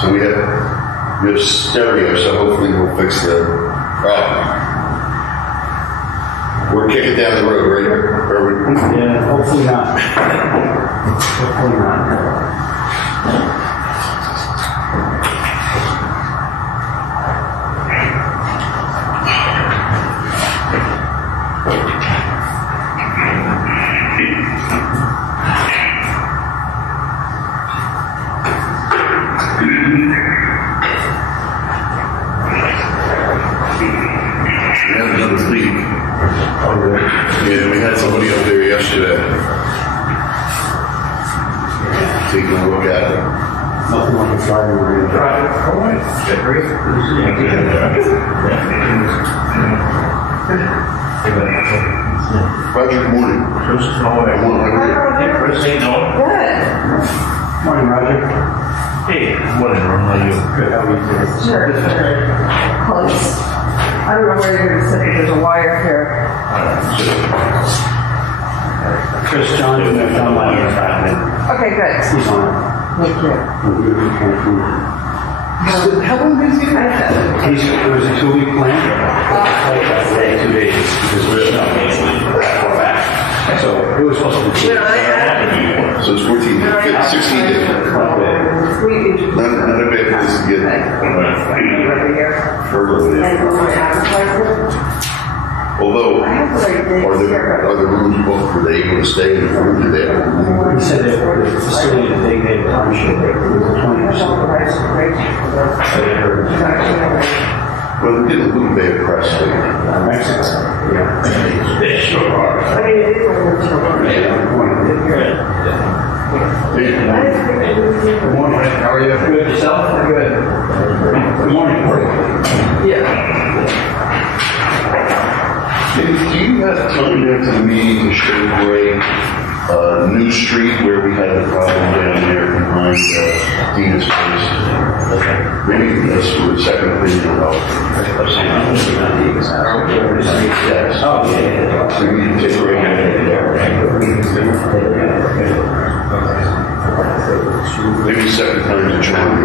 So we have stereo, so hopefully we'll fix the problem. We're kicking down the road, right? Yeah, hopefully not. Hopefully not. We have another leak. Yeah, we had somebody up there yesterday. Taking a look at it. Nothing like a driving range. Roger, good morning. Chris, how are you? Hey, Chris, how you doing? Good. Morning, Roger. Hey, morning, Ron, how are you? Good, how are you doing? Sure. Close. I don't know where you're going to sit, but there's a wire here. Chris, John, John Lyman is back. Okay, good. He's on Thank you. it. How long is he? It was a 2-week plan. 2 days because we're not back. So it was supposed to be. When I had, So it's 14, 16 days. Not a bad place to get every year. further. And when I advertised it, Although, I have the right dates here. are the rooms booked? Were they able to stay in the room? Did they have a room? He said that the facility that they gave timeshare, it was 20%. Well, we did a little bit of press. Mexico. Yeah. They sure are. I mean, it is a little Good morning. How are you? Good. Yourself? Good. Good morning. Yeah. Do you have time after the meeting to show Greg New Street where we had a problem down there behind Dina's place? Maybe that's for the second opinion of Yes. Oh, yeah. So we need to take Greg maybe second time to charm.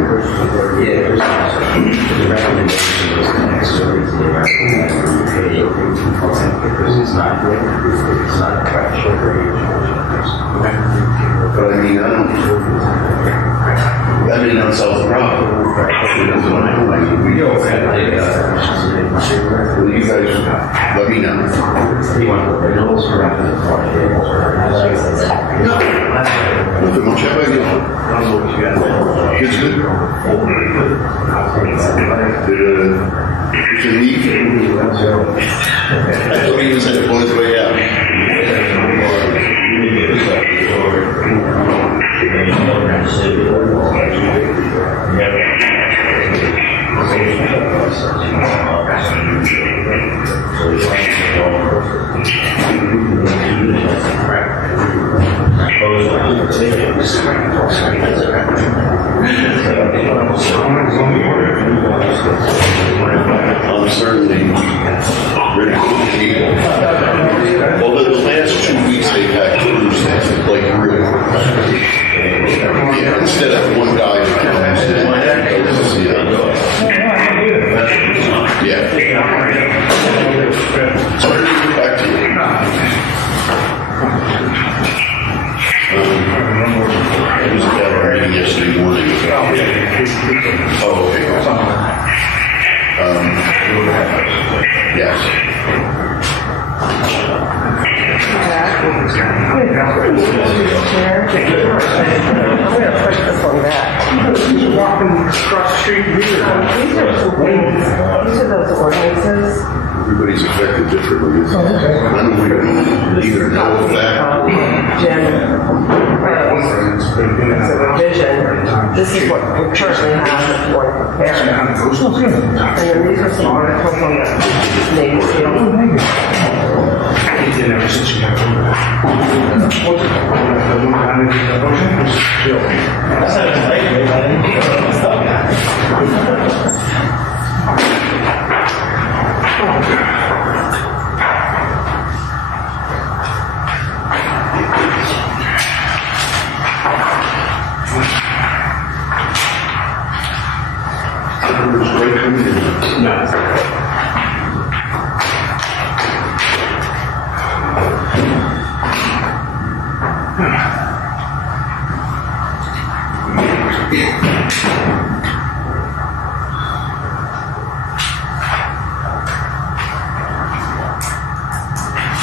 But I mean, that may not solve the problem. We go ahead. Well, you guys let me know. Nothing much. How about you? Kids good? Did you leave? I thought he was on his way out. I'm certainly ready for the people. Although the last 2 weeks they've had crews that like real. Yeah, instead of one guy that comes in. Yeah. So I'm going to get back to you. I was at our meeting yesterday morning. Oh, okay. Yes. I'm going to push this one back. Walking across the street here. These are those ordinances. Everybody's affected differently. I don't either know of that. Jim, it's a revision. This is what we currently have for prepared. And then these are some articles on the name scale.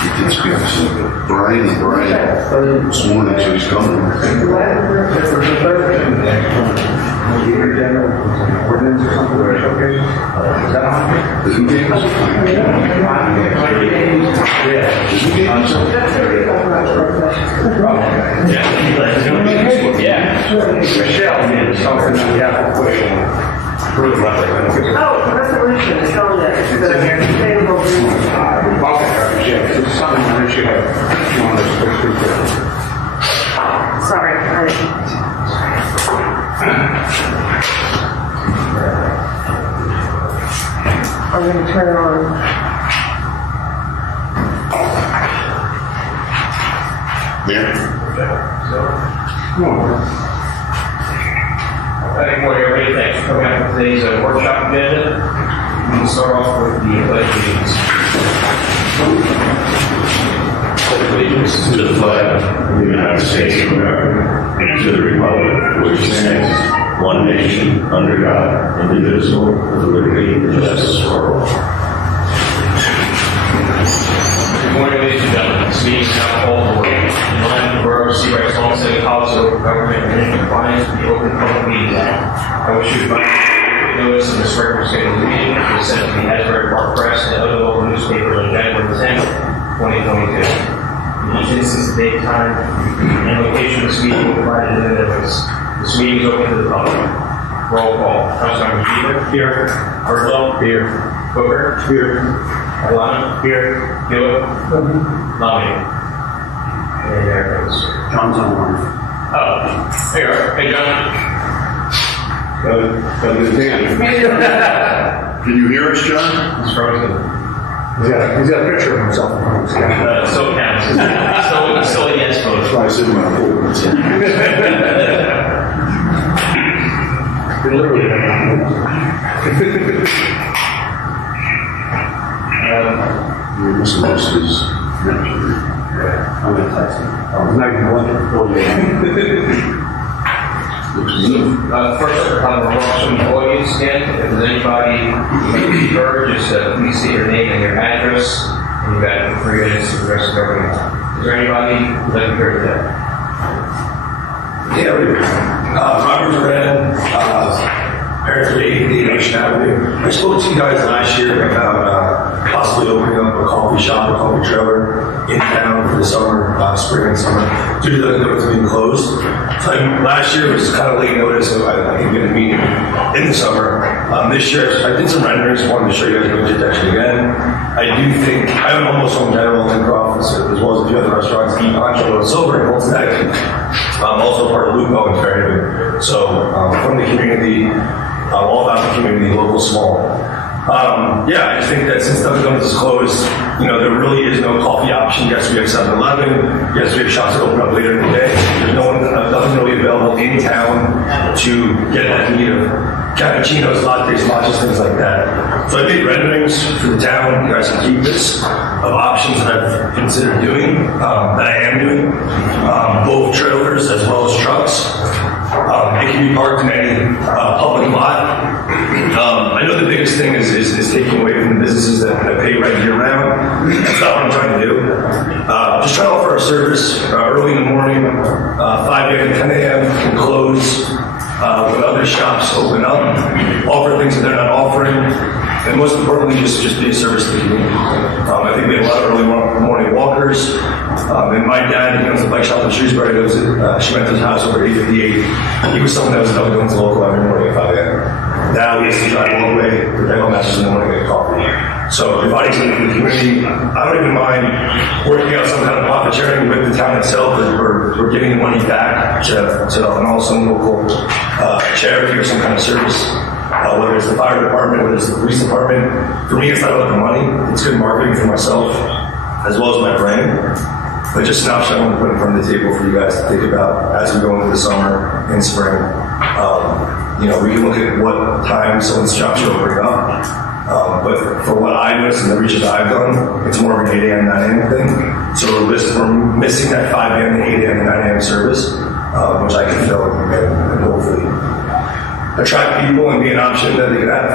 He did speak to Brian this morning, so he's coming. Ordinance or something, or showcase? Is that on? Isn't he? Michelle, something that we have a question. Oh, resolution, it's on there. It's sustainable green. It's something that you have, you want to switch to. Sorry, I'm gonna turn it on. I think what everybody thanks for coming out for today's workshop agenda. We can start off with the pledge allegiance. To the flag of the United States of America and to the republic for which it stands, one nation, under God, indivisible, with liberty and justice for all. Good morning, ladies and gentlemen. This meeting is now called to order. In line with the Borough of Seabright Law Setting Policy over Government and Compliance with the Open Public Meetings Act, I wish to invite notice of this regular scheduled meeting was sent to the Asbury Park Press and other local newspapers on January 10th, 2022. In each instance, the date, time, and location of this meeting will be provided in the notice. This meeting is open to the public. Roll call. Councilmember Bieber. Here. Hartzell. Here. Booker. Here. Alana. Here. Gillen. Lamy. And there it goes. John's on one. Oh, there you are. Hey, John. Can you hear us, John? He's frozen. He's got a picture of himself. So counts. Still a yes vote. I said my You're missing most of his mention. I'm going to text him. I'm not even going to First, on the remarks from the audience again, if there's anybody who may be heard, just please state your name and your address, and you've got 3 minutes to address the government. Is there anybody who'd like to hear today? Yeah, Robert Duran, parents of 88 Ocean Avenue. I spoke to you guys last year about possibly opening up a coffee shop, a coffee trailer in town for the summer, spring and summer, due to the doors being closed. So last year was kind of late notice, so I could get a meeting in the summer. This year, I did some renderings, wanted to show you guys the projection again. I do think, I own almost Home General in Croft, as well as a few other restaurants, Eat Poncho, Silver, and Holt's Neck. I'm also part of Lupo in Fairhaven. So from the community, all about the community, local, small. Yeah, I just think that since Dunkin' is closed, there really is no coffee option. Yes, we have 7-Eleven. Yes, we have shops that open up later in the day. There's nothing really available in town to get that need of cappuccinos, lattes, matchas, things like that. So I made renderings for the town. You guys can keep this of options that I've considered doing, that I am doing, both trailers as well as trucks. It can be parked in any public lot. I know the biggest thing is taking away from the businesses that pay rent year round. That's not what I'm trying to do. Just trying to offer a service early in the morning, 5 a.m. to 10 a.m. can close when other shops open up, offer things that they're not offering, and most importantly, just be a service to the community. I think we have a lot of early morning walkers. And my dad, he owns a bike shop in Shrewsbury, lives at Schmenter's house over 858. He was someone that was going to local every morning at 5 a.m. Now he has to drive all the way to Dental Masters in the morning to get coffee. So if I can in the community, I don't even mind working out some kind of profit sharing with the town itself, or giving the money back to an awesome local charity or some kind of service. Whether it's the fire department, whether it's the police department. For me, it's not about the money. It's good marketing for myself, as well as my brand. But just an option I want to put in front of the table for you guys to think about as we go into the summer and spring. We can look at what time someone's shop should open up. But for what I noticed and the research I've done, it's more of an 8 a.m., 9 a.m. thing. So we're missing that 5 a.m. to 8 a.m. to 9 a.m. service, which I can fill and hopefully attract people and be an option that they can have.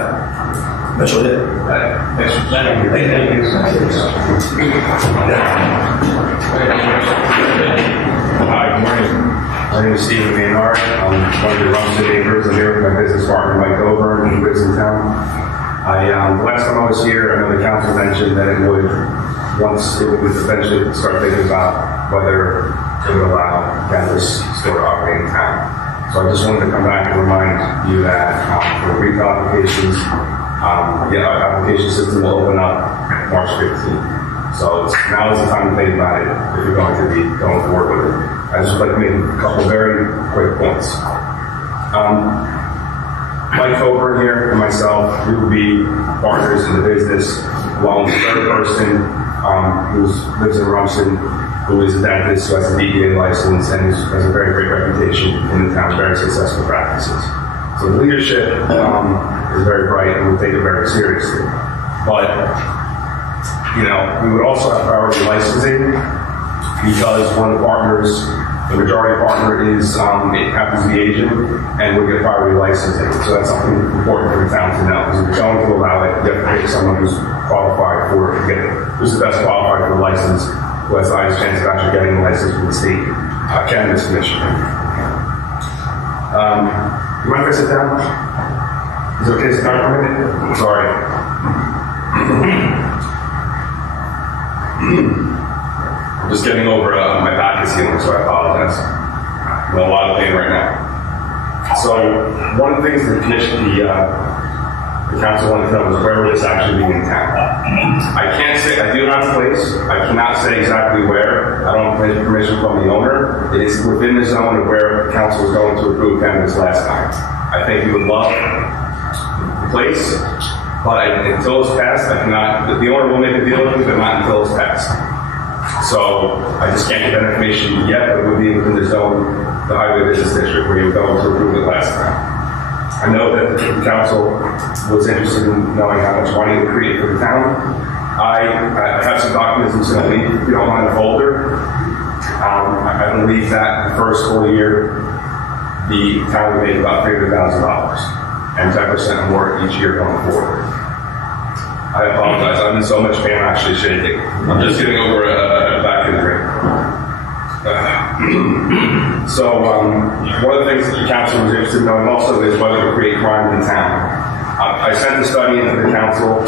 That's really it. Thanks for presenting. Thank you. Yeah. My name is Stephen Maynard. I'm one of the Rumson neighbors. I'm here with my business partner, Mike Coburn, who lives in town. The last time I was here, I know the council mentioned that it would, once it would eventually start thinking about whether it would allow cannabis store to operate in town. So I just wanted to come back and remind you that for retail applications, our application system will open up March 15th. So now is the time to think about it if you're going to be going forward with it. I just would like to make a couple very quick points. Mike Coburn here and myself, we will be partners in the business, along with a third person who lives in Rumson, who is a dentist, who has a DEA license, and has a very great reputation in the town, very successful practices. So the leadership is very bright, and we take it very seriously. But we would also have priority licensing because one of the partners, the majority partner is, it happens to be Asian and would get priority licensing. So that's something important for the town to know. Because if you're going to allow it, you have to pick someone who's qualified for it, who's the best qualified for the license, who has the highest chance of actually getting the license from the state cannabis commission. You mind if I sit down? Is it okay to sit down for a minute? Sorry. I'm just getting over my back is healing, so I apologize. I'm in a lot of pain right now. So one of the things the commission, the council wanted to know was where would this actually be in town. I can't say, I do have a place. I cannot say exactly where. I don't have permission from the owner. It is within the zone of where the council was going to approve cannabis last time. I think we would love the place. But until it's passed, I cannot, the owner will make a deal with me, but not until it's passed. So I just can't get that information yet, but it would be within the zone, the highway business district, where you were going to approve it last time. I know that the council was interested in knowing how much money it would create for the town. I have some documents I'm going to leave, if you don't mind, a folder. I believe that the first full year, the town would make about $300,000. And 10% more each year going forward. I apologize, I'm in so much pain, I'm actually shaking. I'm just getting over a back injury. So, one of the things that the council was interested in knowing also is whether to create crime in town. I sent a study into the council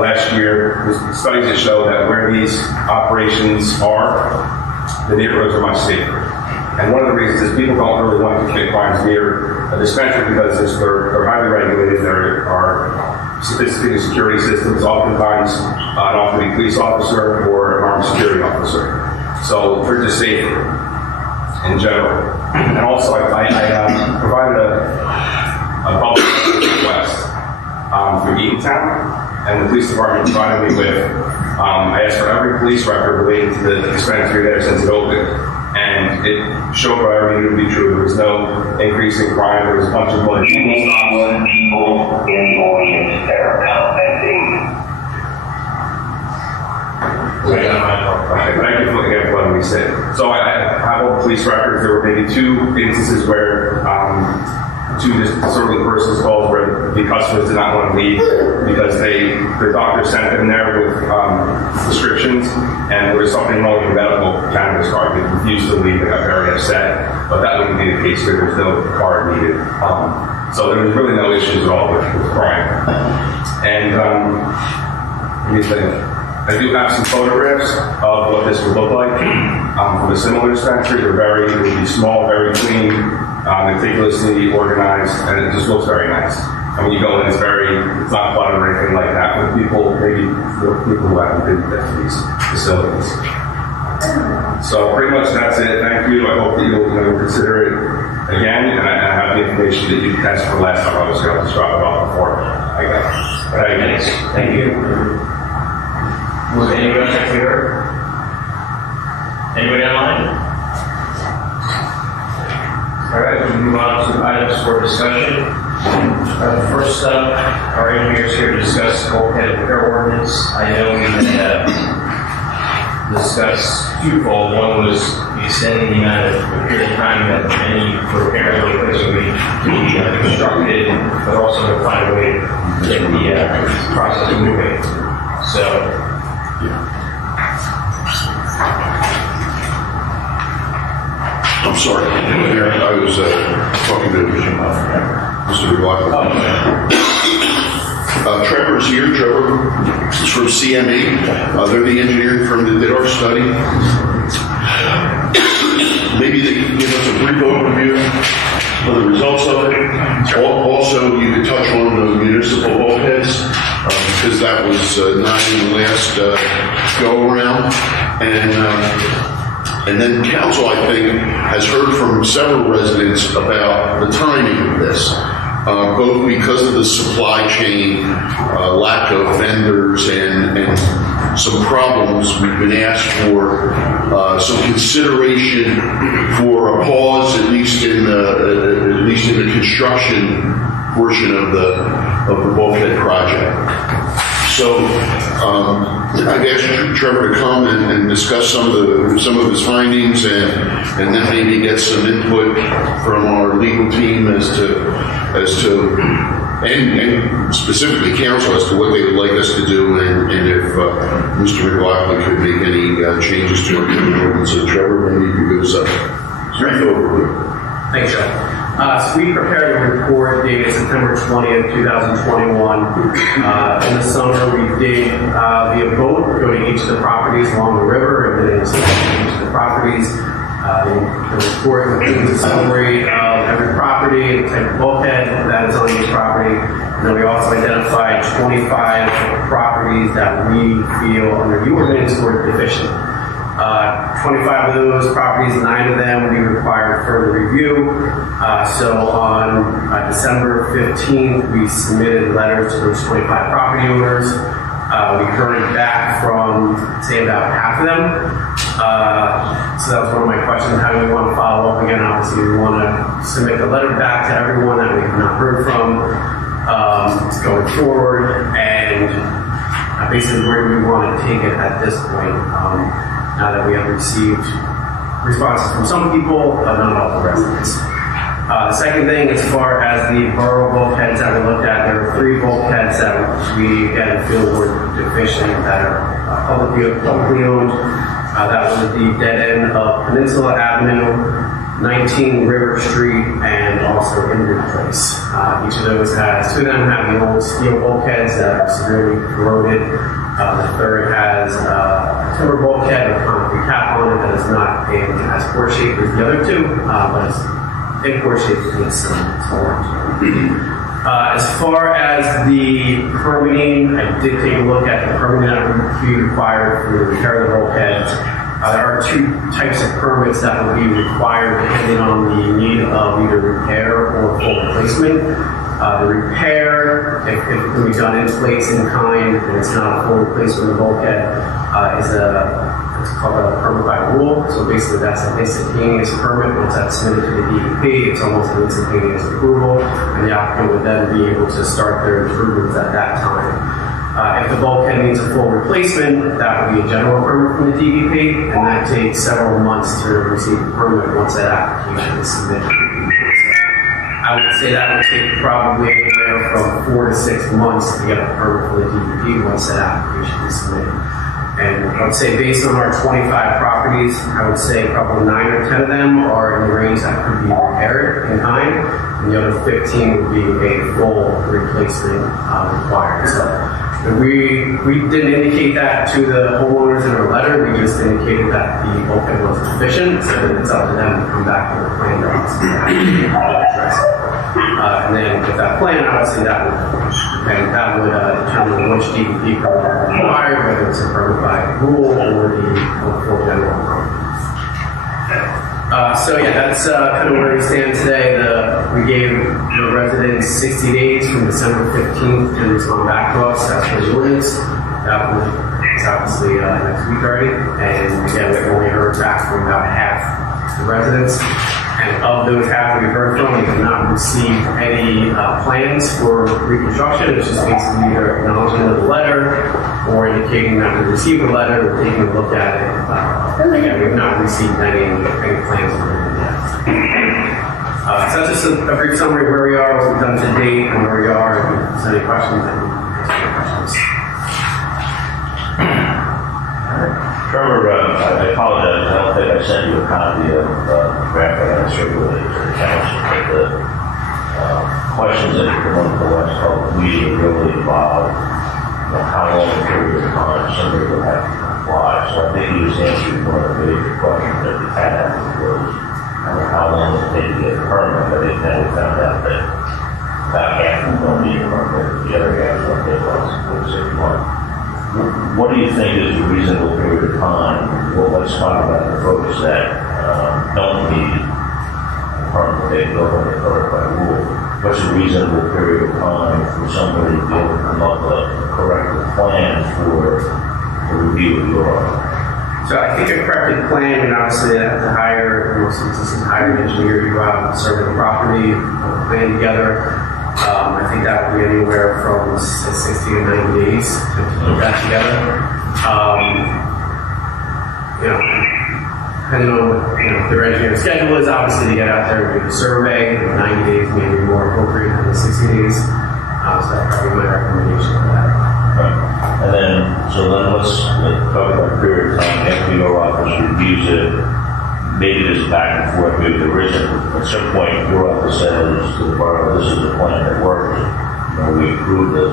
last year, with studies that show that where these operations are, the neighborhoods are much safer. And one of the reasons is people don't really want to commit crimes near a dispensary because they're highly regulated. There are sophisticated security systems, oftentimes an off-duty police officer or an armed security officer. So they're just safer in general. And also, I provided a public request for Eatontown, and the police department provided me with, I asked for every police record related to the dispensary there since it opened. And it showed what I already knew to be true. There was no increase in crime. There was a bunch of blood. People in the audience that are commenting. Thank you for letting me say. So I have all the police records. There were maybe 2 instances where 2 disorderly persons calls where the customers did not want to leave because their doctor sent them there with prescriptions, and there was something wrong with the medical cannabis card. They refused to leave. They got very upset, but that wouldn't be the case here. There's no card needed. So there was really no issues at all with crime. And let me think. I do have some photographs of what this would look like from a similar dispensary. It would be small, very clean, meticulously organized, and it just looks very nice. And when you go in, it's not cluttered or anything like that. With people, maybe for people who haven't been to these facilities. So pretty much that's it. Thank you. I hope that you'll consider it again, and I have the information that you asked for last time. I was going to just drop it off before I got it. Thank you. Was anyone else like to hear? Anybody online? All right, we'll move on to items for discussion. First up, our engineers here to discuss bulkhead repair ordinance. I know we had discussed twofold. One was extending the amount of period of time that any repair or replacement will be constructed, but also to find a way to get the process moving. So, I'm sorry. was talking to Mr. McLaughlin. Trevor's here. Trevor is from CME. They're the engineering firm that did our study. Maybe they can give us a brief overview of the results of it. Also, you could touch on the municipal bulkheads, because that was not in the last go-around. And then council, I think, has heard from several residents about the timing of this, both because of the supply chain, lack of vendors, and some problems. We've been asked for some consideration for a pause, at least in the construction portion of the bulkhead project. So I've asked Trevor to come and discuss some of his findings, and then maybe get some input from our legal team as to and specifically council as to what they would like us to do, and if Mr. McLaughlin could make any changes to our ordinance. So Trevor, maybe you could give us a brief overview. Thanks, Joe. So we prepared a report dated September 20th, 2021. In the summer, we did via boat go to each of the properties along the river, and then inspect each of the properties. The report includes a summary of every property, the type of bulkhead that is on each property. And then we also identified 25 properties that we feel under the ordinance were deficient. 25 of those properties, 9 of them we required further review. So on December 15th, we submitted letters to those 25 property owners. We heard back from, say, about half of them. So that was one of my questions. How do we want to follow up again? Obviously, we want to submit the letter back to everyone that we have not heard from going forward, and basically where do we want to take it at this point. Now that we have received responses from some people, but not all the residents. The second thing, as far as the borough bulkheads that we looked at, there were 3 bulkheads that we again feel were deficient that are publicly owned. That was the dead end of Peninsula Avenue, 19 River Street, and also Inwood Place. Each of those has, 2 of them have the old steel bulkheads that are severely corroded. The third has a timber bulkhead with concrete cap on it that is not in as poor shape as the other 2, but it's in poor shape with some work. As far as the permitting, I did take a look at the permitting that would be required for the repair of the bulkheads. There are 2 types of permits that will be required depending on the need of either repair or full replacement. The repair, if it can be done in place in kind, and it's not a full replacement of the bulkhead, is it's called a permit by rule. So basically that's an instantaneous permit. Once that's submitted to the DEP, it's almost an instantaneous approval, and the applicant would then be able to start their improvements at that time. If the bulkhead needs a full replacement, that would be a general permit from the DEP, and that takes several months to receive the permit once that application is submitted. I would say that would take probably anywhere from 4 to 6 months to get a permit from the DEP once that application is submitted. And I would say based on our 25 properties, I would say probably 9 or 10 of them are in the range that could be repaired in kind, and the other 15 would be a full replacement required. So we didn't indicate that to the homeowners in our letter. We just indicated that the bulkhead was deficient, so then it's up to them to come back with a plan to address it. And then with that plan, obviously that would determine which DEP permit is required, whether it's a permit by rule or the full general permit. So yeah, that's kind of where we stand today. We gave the residents 60 days from December 15th to respond back to us as per the ordinance. That was obviously next week already. And again, we've only heard back from about half the residents. And of those half we heard from, we have not received any plans for reconstruction. It's just basically either acknowledgement of the letter or indicating that we received the letter, we're taking a look at it. Again, we've not received any plans for it yet. So that's just a brief summary of where we are, what we've done to date, and where we are. If there's any questions, then answer the questions. Trevor, I apologize, I don't think I sent you a copy of the draft that I circulated to the council, but the questions that you put on the last couple of meetings really involve how long a period of time somebody would have to comply. So I think he was answering one of the major questions that we had was how long it take to get a permit. I think now we found out that about half of them don't need a permit, the other half don't get one, 6 months. What do you think is a reasonable period of time? Well, let's talk about the folks that don't need a permit, they go on the permit by rule. What's a reasonable period of time for somebody to be able to come up with a corrective plan for the review of your So I think a corrected plan, and obviously I have to hire, since this is a hiring engineer, you go out and survey the property, plan together. I think that would be anywhere from 60 to 90 days to put that together. Depending on what their engineering schedule is, obviously to get out there and do the survey, 90 days may be more appropriate than 60 days. So that's probably my recommendation for that. And then, so then let's talk about a period of time after your office reviews it. Maybe there's back and forth, maybe there isn't. At some point, your office says to the borough, this is the plan that works. We approve this.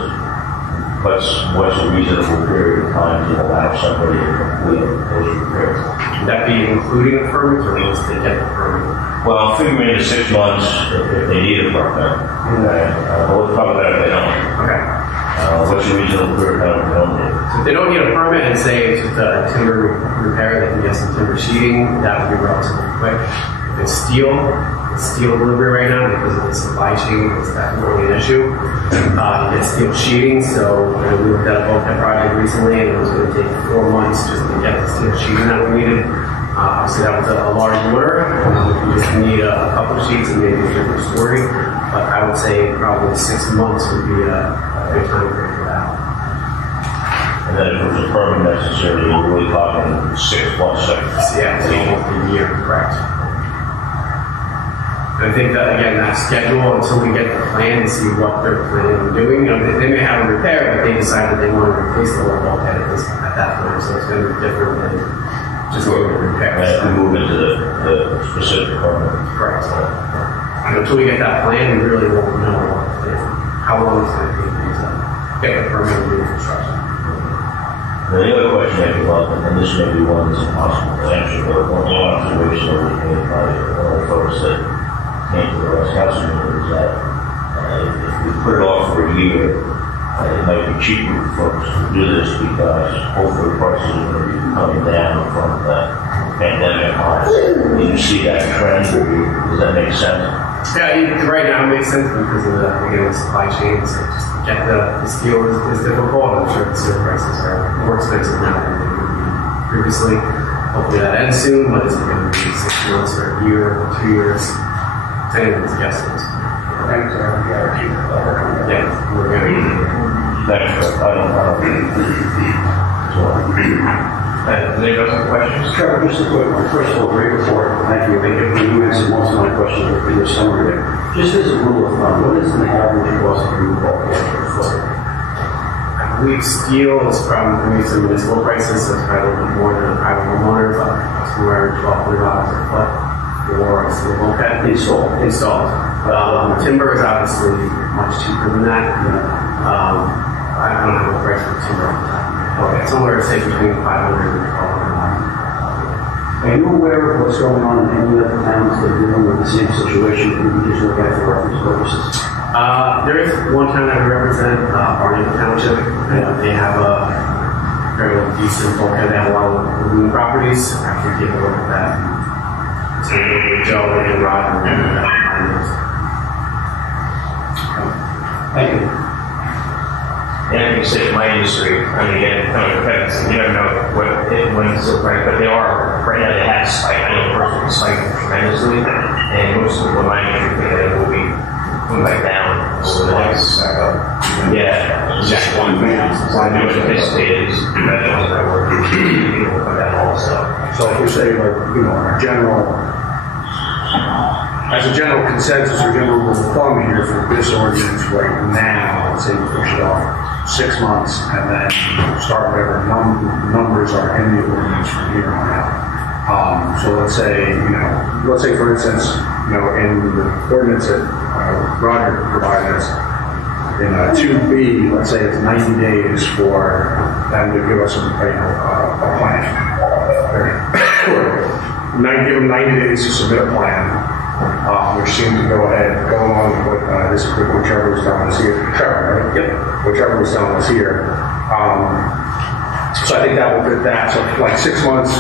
What's a reasonable period of time to allow somebody to complete those repairs? Would that be including a permit or once they get the permit? Well, figuring in 6 months if they need a permit. Okay. We'll talk about it if they don't. Okay. What's a reasonable period of time if they don't need it? So if they don't need a permit and say it's just a timber repair, they can get some timber sheeting, that would be relatively quick. If it's steel delivery right now because of the supply chain, it's definitely an issue. You get steel sheeting, so we looked at a bulkhead project recently and it was going to take 4 months just to get the steel sheeting that we needed. Obviously that was a large order. You just need a couple of sheets and maybe a different story. But I would say probably 6 months would be a good time frame for that. And then if it was a permit necessary, you're really talking 6 plus seconds. Yeah, it's almost a year, correct. And I think that, again, that schedule, until we get the plan and see what they're planning on doing, they may have a repair, but they decide that they want to replace the whole bulkhead at that time, so it's going to be different than just going to repair. And we move into the specific permit. Correct. And until we get that plan, we really won't know how long it's going to take to get the permit and do the construction. The other question I came up, and this may be one that's impossible to answer, but one observation that we made by one of the folks that came to the last council meeting is that if we put it off for a year, it might be cheaper for folks to do this because hopefully prices are going to be coming down from the pandemic on. Do you see that trend? Does that make sense? Yeah, right now it makes sense because of the supply chain. So just get the steel is difficult. I'm sure the steel prices are more expensive now than they would be previously. Hopefully that ends soon, but it's going to be 6 months or a year or 2 years. It's anyone's guesses. Thanks, Yeah, we're going to. Thanks, I don't Does anybody have questions? Trevor, just a quick one. First of all, great report. Thank you. You answered most of my questions in your summary there. Just as a rule of thumb, what is the average cost of new bulkhead per foot? I believe steel is from some municipal prices, so it's probably a little bit more than a private homeowner, but somewhere $1,200 a foot for a steel bulkhead. Installed. Timber is obviously much cheaper than that. I don't have a price for timber off the top of my head. Okay, somewhere say between $500 and $1,200. Are you aware of what's going on in any other towns that are dealing with the same situation that we just look at for reference purposes? There is one town that we represent, Barnett Township, and they have a fairly decent bulkhead. They have a lot of lagoon properties. I can take a look at that. So with Joe and Rod and Thank you. And like you said, in my industry, I mean, again, kind of depends. You never know when it's still right, but they are, right now, they have spiked. I know personally spiked tremendously, and most people in my industry think that it will be coming back down over the next. Yeah, exactly. What I do anticipate is professionals that work, people will come down also. So if we say like, general as a general consensus or general rule of thumb here for this ordinance right now, let's say we push it off 6 months and then start whatever numbers are in the ordinance from here on out. So let's say for instance, in the ordinance that Roger provided us, in 2B, let's say it's 90 days for them to give us a plan. Give them 90 days to submit a plan, which seemed to go along with whichever was telling us here. Trevor, right? Yep. Whichever was telling us here. So I think that will fit that. So like 6 months,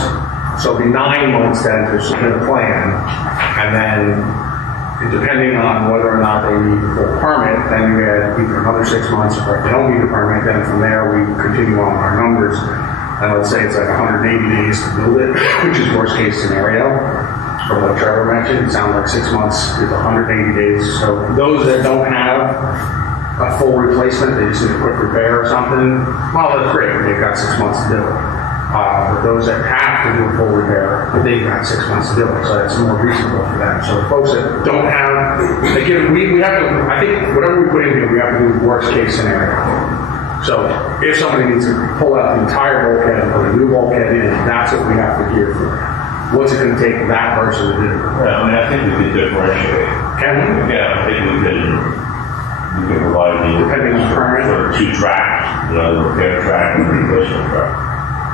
so it'll be 9 months then to submit a plan, and then depending on whether or not they need a full permit, then you add either another 6 months, or if they don't need a permit, then from there we continue on our numbers. And let's say it's like 180 days to build it, which is worst case scenario. From what Trevor mentioned, it sounds like 6 months is 180 days. So those that don't have a full replacement, they just need a quick repair or something, well, that's great, they've got 6 months to do it. But those that have to do a full repair, they've got 6 months to do it, so that's more reasonable for them. So the folks that don't have, we have to, I think whatever we put in here, we have to do the worst case scenario. So if somebody needs to pull out the entire bulkhead and put a new bulkhead in, that's what we have to gear for. What's it going to take that person to do? Yeah, I mean, I think we could differentiate. Can we? Yeah, I think we could provide the depending on permit or 2 tracks, the repair track and the replacement track.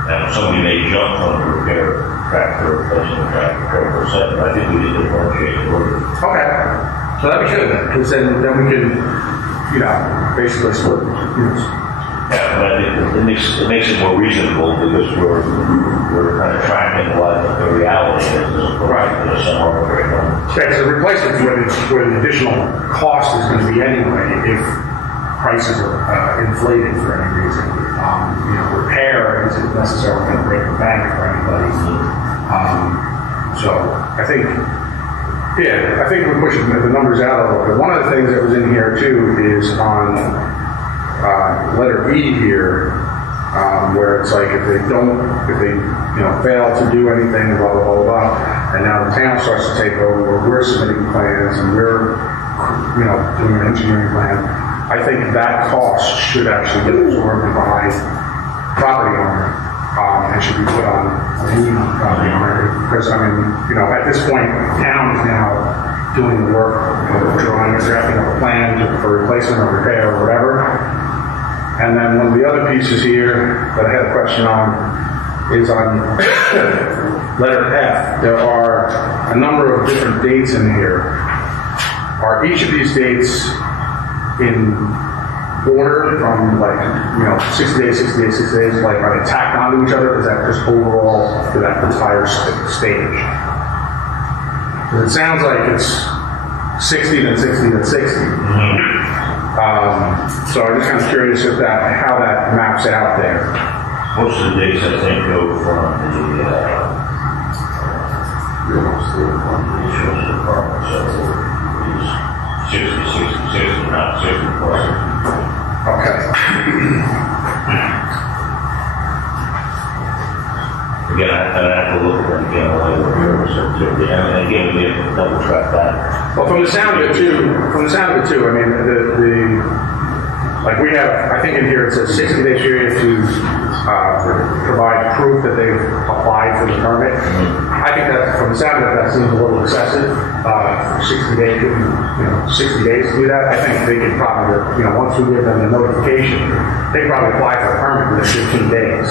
Now, somebody may jump from the repair track to the replacement track for 4%, but I think we need to differentiate a little bit. Okay, so that'd be good then, because then we can, basically split. Yeah, but I think it makes it more reasonable because we're kind of tracking what the reality is as opposed to some arbitrary number. Yeah, so the replacement where the additional cost is going to be anyway if prices are inflated for any reason. Repair isn't necessarily going to break the bank for anybody. So I think we're pushing the numbers out a little bit. One of the things that was in here too is on letter E here, where it's like if they fail to do anything, blah blah blah blah, and now the town starts to take over. We're submitting plans and we're doing an engineering plan. I think that cost should actually get absorbed by property owner and should be put on the property owner because at this point, the town is now doing the work, drafting up a plan for replacement or repair or whatever. And then one of the other pieces here that I had a question on is on letter F. There are a number of different dates in here. Are each of these dates in order from 60 days, 60 days, 60 days? Like, are they tacked onto each other? Or is that just overall for that entire stage? It sounds like it's 60, then 60, then 60. Mm-hmm. So I'm just kind of curious how that maps out there. Most of the dates I think go from the insurance department, so it's 60, not 60 plus. Okay. Again, I have to look at them again, and again, we have to double track that. Well, from the sound of it too, I mean, we have, I think in here it says 60 days period to provide proof that they've applied for the permit. I think that from the sound of it, that seems a little excessive. 60 days, 60 days to do that. I think they could probably, once we give them the notification, they probably apply for a permit within 15 days.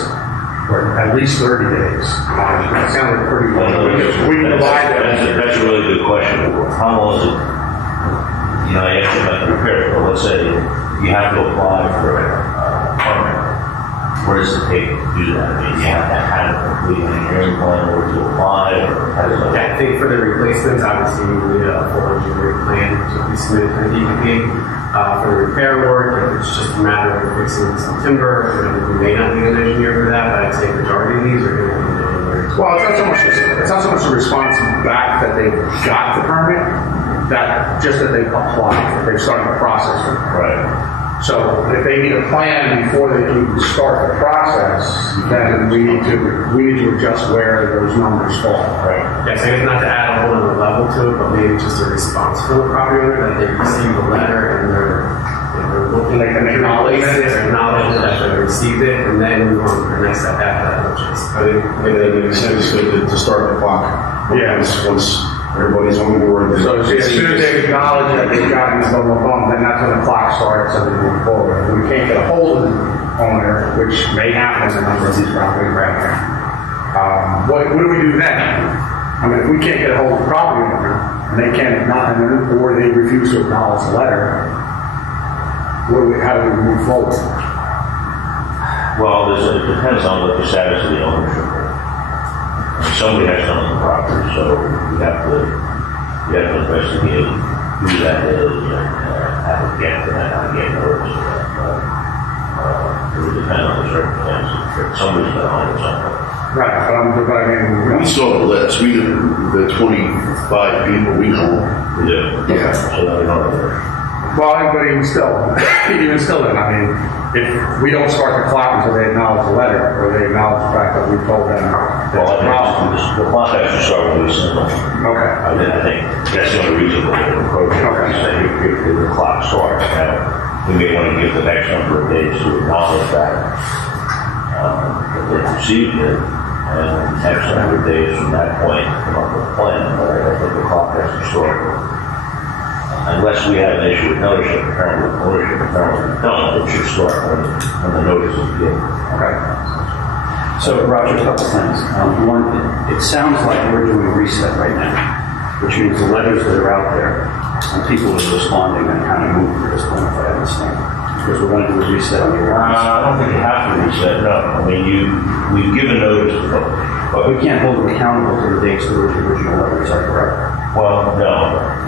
Or at least 30 days. It sounds like pretty good. We can provide that. That's a really good question. How long is it? I asked you about the repair, but let's say you have to apply for a permit. Where does it take to do that? I mean, you have to have a complete engineering plan in order to apply, or how does that? I think for the replacements, obviously we need a full engineering plan to be submitted to the DEP. For the repair work, it's just a matter of fixing some timber. We may not need an engineer for that, but I'd say the majority of these are going to need an engineer. Well, it's not so much a response back that they got the permit, that just that they applied, they've started the process. Right. So if they need a plan before they can start the process, then we need to adjust where those numbers fall. Right. Yeah, so it's not to add a whole other level to it, but maybe just a response from the property owner that they received the letter and they're looking Like an acknowledgement? or acknowledgement that they received it, and then move on to the next step after that, which is. I think it makes sense to start the clock. Yeah. Once everybody's on board. So as soon as they acknowledge that they've gotten the blah, blah, blah, then that's when the clock starts and they move forward. If we can't get a hold of the owner, which may happen in a number of these properties right now, what do we do then? I mean, if we can't get a hold of the property owner, and they can't acknowledge, or they refuse to acknowledge the letter, how do we move forward? Well, it depends on what the status of the ownership is. Somebody has to own the property, so we have to investigate who that is and how to get to that, how to get notice of that. It would depend on the circumstances. If somebody's going to own it somewhere. Right, but I mean, We saw the list. We knew the 25 people we know. We do. Yeah. So that we don't know. well, but even still, then, I mean, if we don't start the clock until they acknowledge the letter, or they acknowledge the fact that we told them Well, there's a problem. the clock has to start with this simple. Okay. I think that's the only reason we're approaching it. Is that if the clock starts, we may want to give the next number of days to acknowledge that they received it, and X number of days from that point come up with a plan. But I think the clock has to start. Unless we have an issue with ownership, apparently we don't, it should start when the notice is given. Okay. So, Roger, a couple things. One, it sounds like we're doing a reset right now, which means the letters that are out there, and people are responding and kind of moving at this point, if I understand. Because we're going to do a reset on your I don't think you have to reset, no. I mean, we've given notice, But we can't hold them accountable to the dates that were the original letters, is that correct? well, no.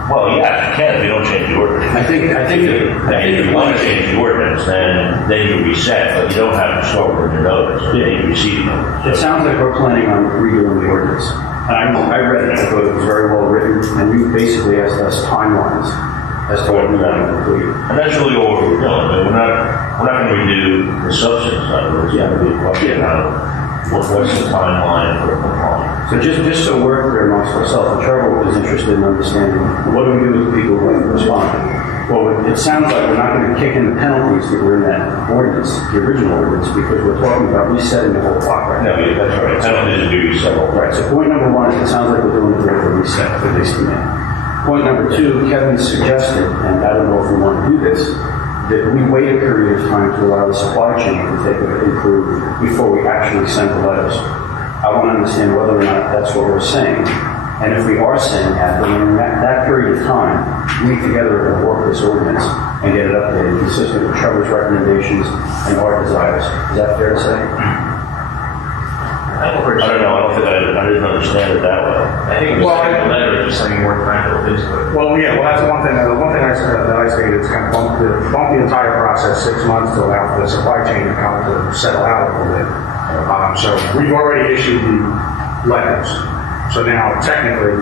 Well, yes, you can if you don't change the ordinance. I think If you want to change the ordinance, then you reset, but you don't have to start with your notice, or you receive notice. It sounds like we're planning on redoing the ordinance. And I read it, I thought it was very well written, and you basically asked us timelines as to what we want to complete. And that's really all we're doing. I mean, we're not going to redo the substance of it. It's going to be a question of what's the timeline for compliance. So just so we're clear amongst ourselves, the Trevor was interested in understanding, what do we do with people who respond? Well, it sounds like we're not going to kick in the penalties that were in that ordinance, the original ordinance, because we're talking about resetting the whole clock right now. No, yeah, that's right. Penalties are due several. Right, so point number one, it sounds like we're doing a bit of a reset, at least to me. Point number two, Kevin suggested, and I don't know if we want to do this, that we wait a period of time to allow the supply chain to improve before we actually send the letters. I want to understand whether or not that's what we're saying. And if we are saying that, then in that period of time, we together will work this ordinance and get it updated, consistent with Trevor's recommendations and our desires. Is that fair to say? I don't know. I don't think I didn't understand it that way. I think it was like a letter, just having more time to look into it. Well, yeah, well, that's one thing. The one thing I stated is kind of bump the entire process 6 months to allow for the supply chain to kind of settle out a little bit. So we've already issued the letters. So now, technically,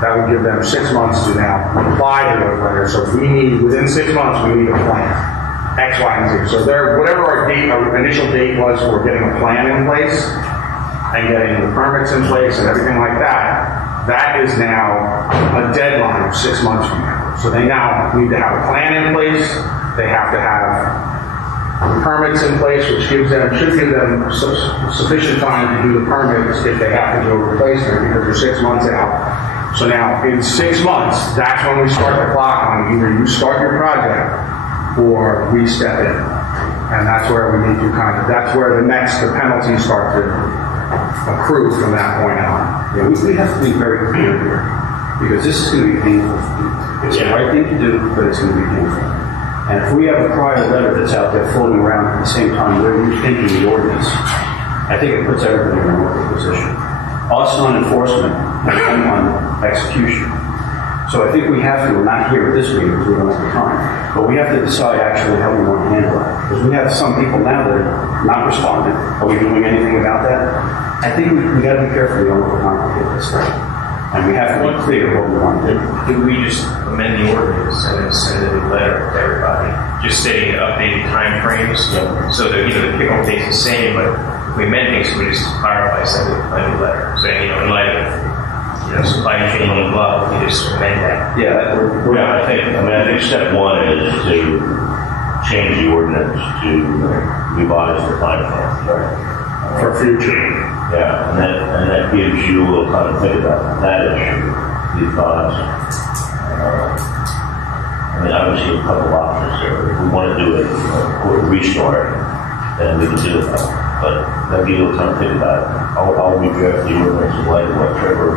that would give them 6 months to now apply to those letters. So if we need, within 6 months, we need a plan, X, Y, and Z. So whatever our initial date was for getting a plan in place and getting the permits in place and everything like that, that is now a deadline of 6 months from now. So they now need to have a plan in place. They have to have permits in place, which should give them sufficient time to do the permits if they have to do a replacement because they're 6 months out. So now, in 6 months, that's when we start the clock on either you start your project or we step in. And that's where we need to that's where the penalties start to accrue from that point on. Yeah, we have to be very clear here, because this is going to be painful. It's the right thing to do, but it's going to be painful. And if we have a prior letter that's out there floating around at the same time we're rethinking the ordinance, I think it puts everybody in a working position. Us on enforcement and them on execution. So I think we have to, we're not here at this meeting because we don't have the time, but we have to decide actually how we want to handle it. Because we have some people now that are not responding. Are we doing anything about that? I think we got to be careful we don't overcomplicate this thing. And we have to be clear what we want to do. Could we just amend the ordinance and then send a new letter to everybody, just stating updated timeframes? So that, the kickoff date's the same, but if we amend things, we just clarify, send a new letter, saying, in light of, supply chain and blah, we just amend that. Yeah, I think step one is to change the ordinance to revise the timeframe. For future. Yeah, and that gives you a little time to think about that issue, because, obviously a couple options here. If we want to do it, or restart, then we can do it. But that'll give you a little time to think about it. I'll redraft the ordinance in light of what Trevor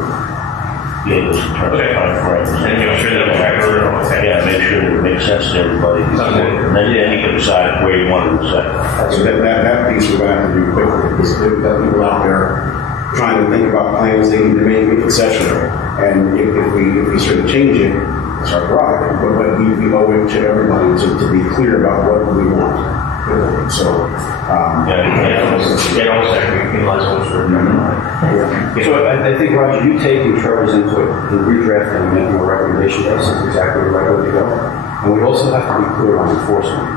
gave us in terms of timeframes. And make sure that make sure that it makes sense to everybody. And then you can decide where you want to set. So that piece we're going to have to do quickly, because there are people out there trying to think about plans they may make, etc. And if we sort of change it, it's our right, but we owe it to everybody to be clear about what we want. So, it almost actually penalize almost for So I think, Roger, you taking Trevor's input and redrafting and making a recommendation, that's exactly the right way to go. And we also have to be clear on enforcement,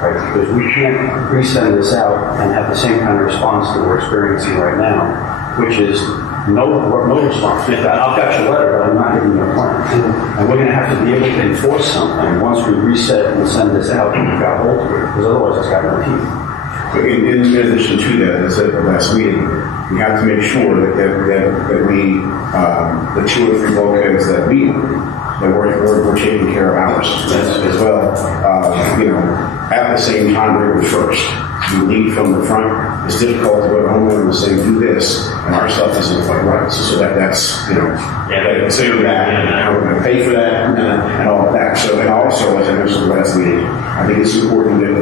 right? Because we can't resend this out and have the same kind of response that we're experiencing right now, which is no response. I've got your letter, but I'm not giving you a plan. And we're going to have to be able to enforce something once we reset and send this out and we've got hold of it, because otherwise it's got no teeth. in addition to that, as I said at the last meeting, we have to make sure that we, the 2 or 3 bulkheads that we're taking care of ours as well. At the same time, we were first. We lead from the front. It's difficult to go to homeowner and say, do this, and our stuff isn't quite right. So that's, consider that, and how we're going to pay for that, and all of that. So, and also, as I mentioned at the last meeting, I think it's important that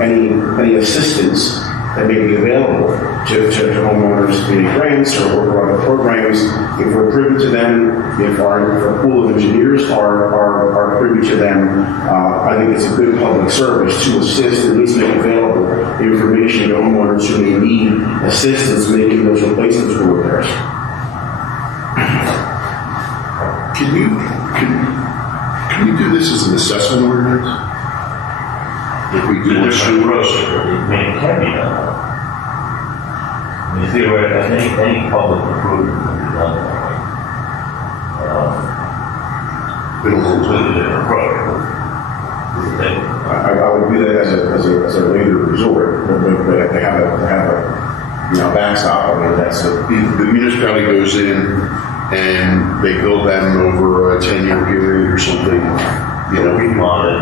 any assistance that may be available to homeowners, any grants or other programs, if we're privy to them, if our pool of engineers are privy to them, I think it's a good public service to assist, at least make available information to homeowners who may need assistance making those replacements for repairs. Can you do this as an assessment ordinance? If we do There's no process, it can be done. Theoretically, any public improvement can be done that way. But it's a completely different approach. I would do that as a later resort, but to have a backstop. I mean, that's the municipality goes in and they build them over a 10-year period or something. We want it.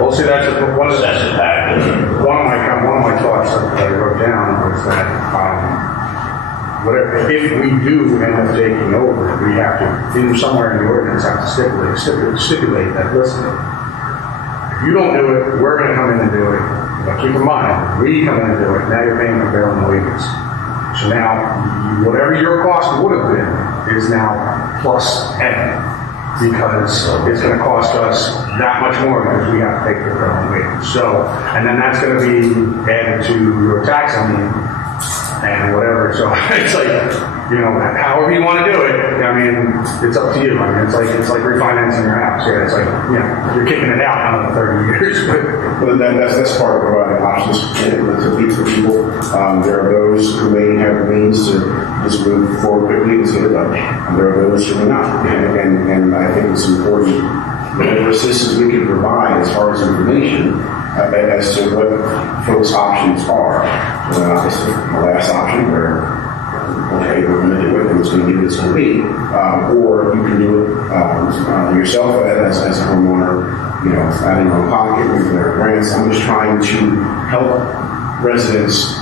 Well, see, that's one of my thoughts that I wrote down was that whatever, if we do end up taking over, we have to, somewhere in the ordinance, have to stipulate that, listen, if you don't do it, we're going to come in and do it. But keep in mind, we come in and do it, now you're paying prevailing wages. So now, whatever your cost would have been is now plus N. Because it's going to cost us that much more because we have to pay for the prevailing wages. So, and then that's going to be added to your tax and whatever. So it's like, however you want to do it. I mean, it's up to you. I mean, it's like refinancing your house. Yeah, it's like, you're kicking it out another 30 years. But that's part of providing options for people. There are those who may have the means to just move forward quickly and get it done. And there are those who may not. And I think it's important whatever assistance we can provide as far as information as to what folks' options are. Obviously, the last option where we're going to do it, and it's going to be this will be, or you can do it yourself as a homeowner, out of your own pocket with their grants. I'm just trying to help residents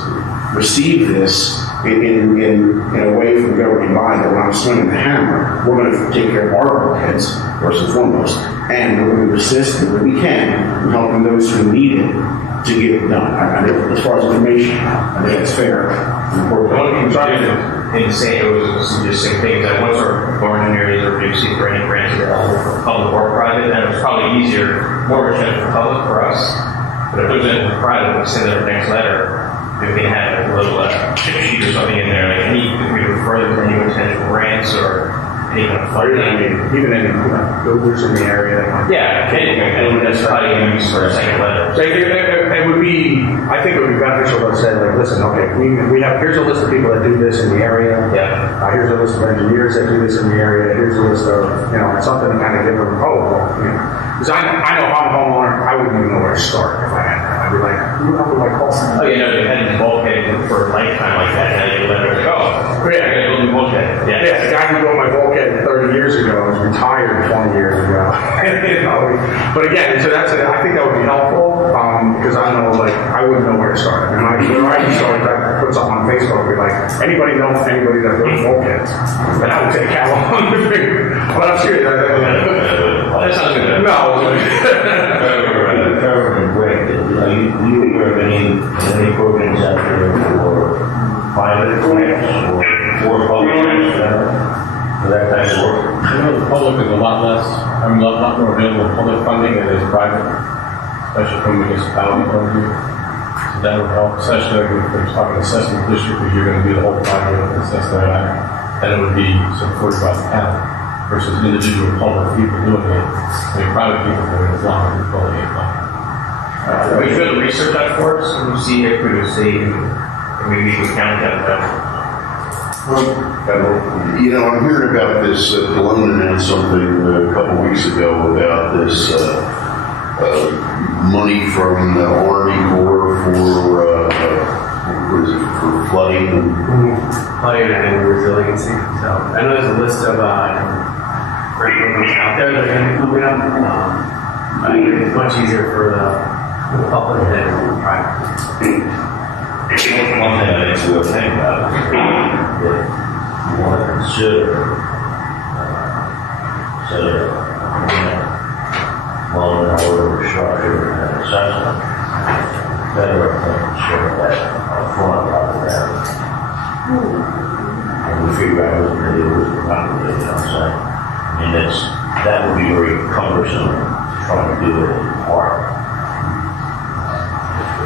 receive this in a way from government body that when I'm swinging the hammer, we're going to take care of our bulkheads first and foremost, and we're going to assist when we can in helping those who need it to get it done. I think as far as information, I think that's fair. One thing in saying it was just same thing that once our barn areas are received for any grants available for public or private, and it was probably easier, more efficient for public for us. But if it was in for private, we send our next letter. If they had a little chip sheet or something in there, we refer there's any potential grants or any kind of funding. Even any, builders in the area that might. Yeah, anyone that's probably going to use for a second letter. So it would be, I think it would be beneficial to say, like, listen, okay, we have, here's a list of people that do this in the area. Yeah. Here's a list of engineers that do this in the area. Here's a list of, something to kind of give them, because I know if I'm a homeowner, I wouldn't even know where to start if I had that. I'd be like, who do I call someone? Oh, they had this bulkhead for a lifetime like that, and you let her go. Yeah. I gotta go do bulkhead. Yeah, the guy who built my bulkhead 30 years ago is retired 20 years ago. But again, so I think that would be helpful because I know, I wouldn't know where to start. And where I started, I put something on Facebook, be like, anybody knows anybody that builds bulkheads? And I would take how long to figure. But I'm serious. That sounds good. No. Do you aware of any programs out there for private grants or public grants for that type of work? I know the public is a lot less, a lot more available public funding than is private, especially from municipality point of view. So that would help, especially if we're talking assessment district, because you're going to do the whole project and assess that out. Then it would be supported by the county versus individual public people doing it. Private people doing it as long as it's fully funded. We should research that for us and see if we would see, maybe we can count that. I'm hearing about this, Cologne announced something a couple weeks ago about this money from the Army Corps for flooding. Flooding and resiliency. So I know there's a list of grant programs out there that are going to be coming up. I think it's much easier for the public than private. One thing I think we'll think about is that you want to consider loan and order structure and assessment. Better consider that up front rather than and we figure out what it is we're not going to do, I mean, that would be very cumbersome trying to do it in part.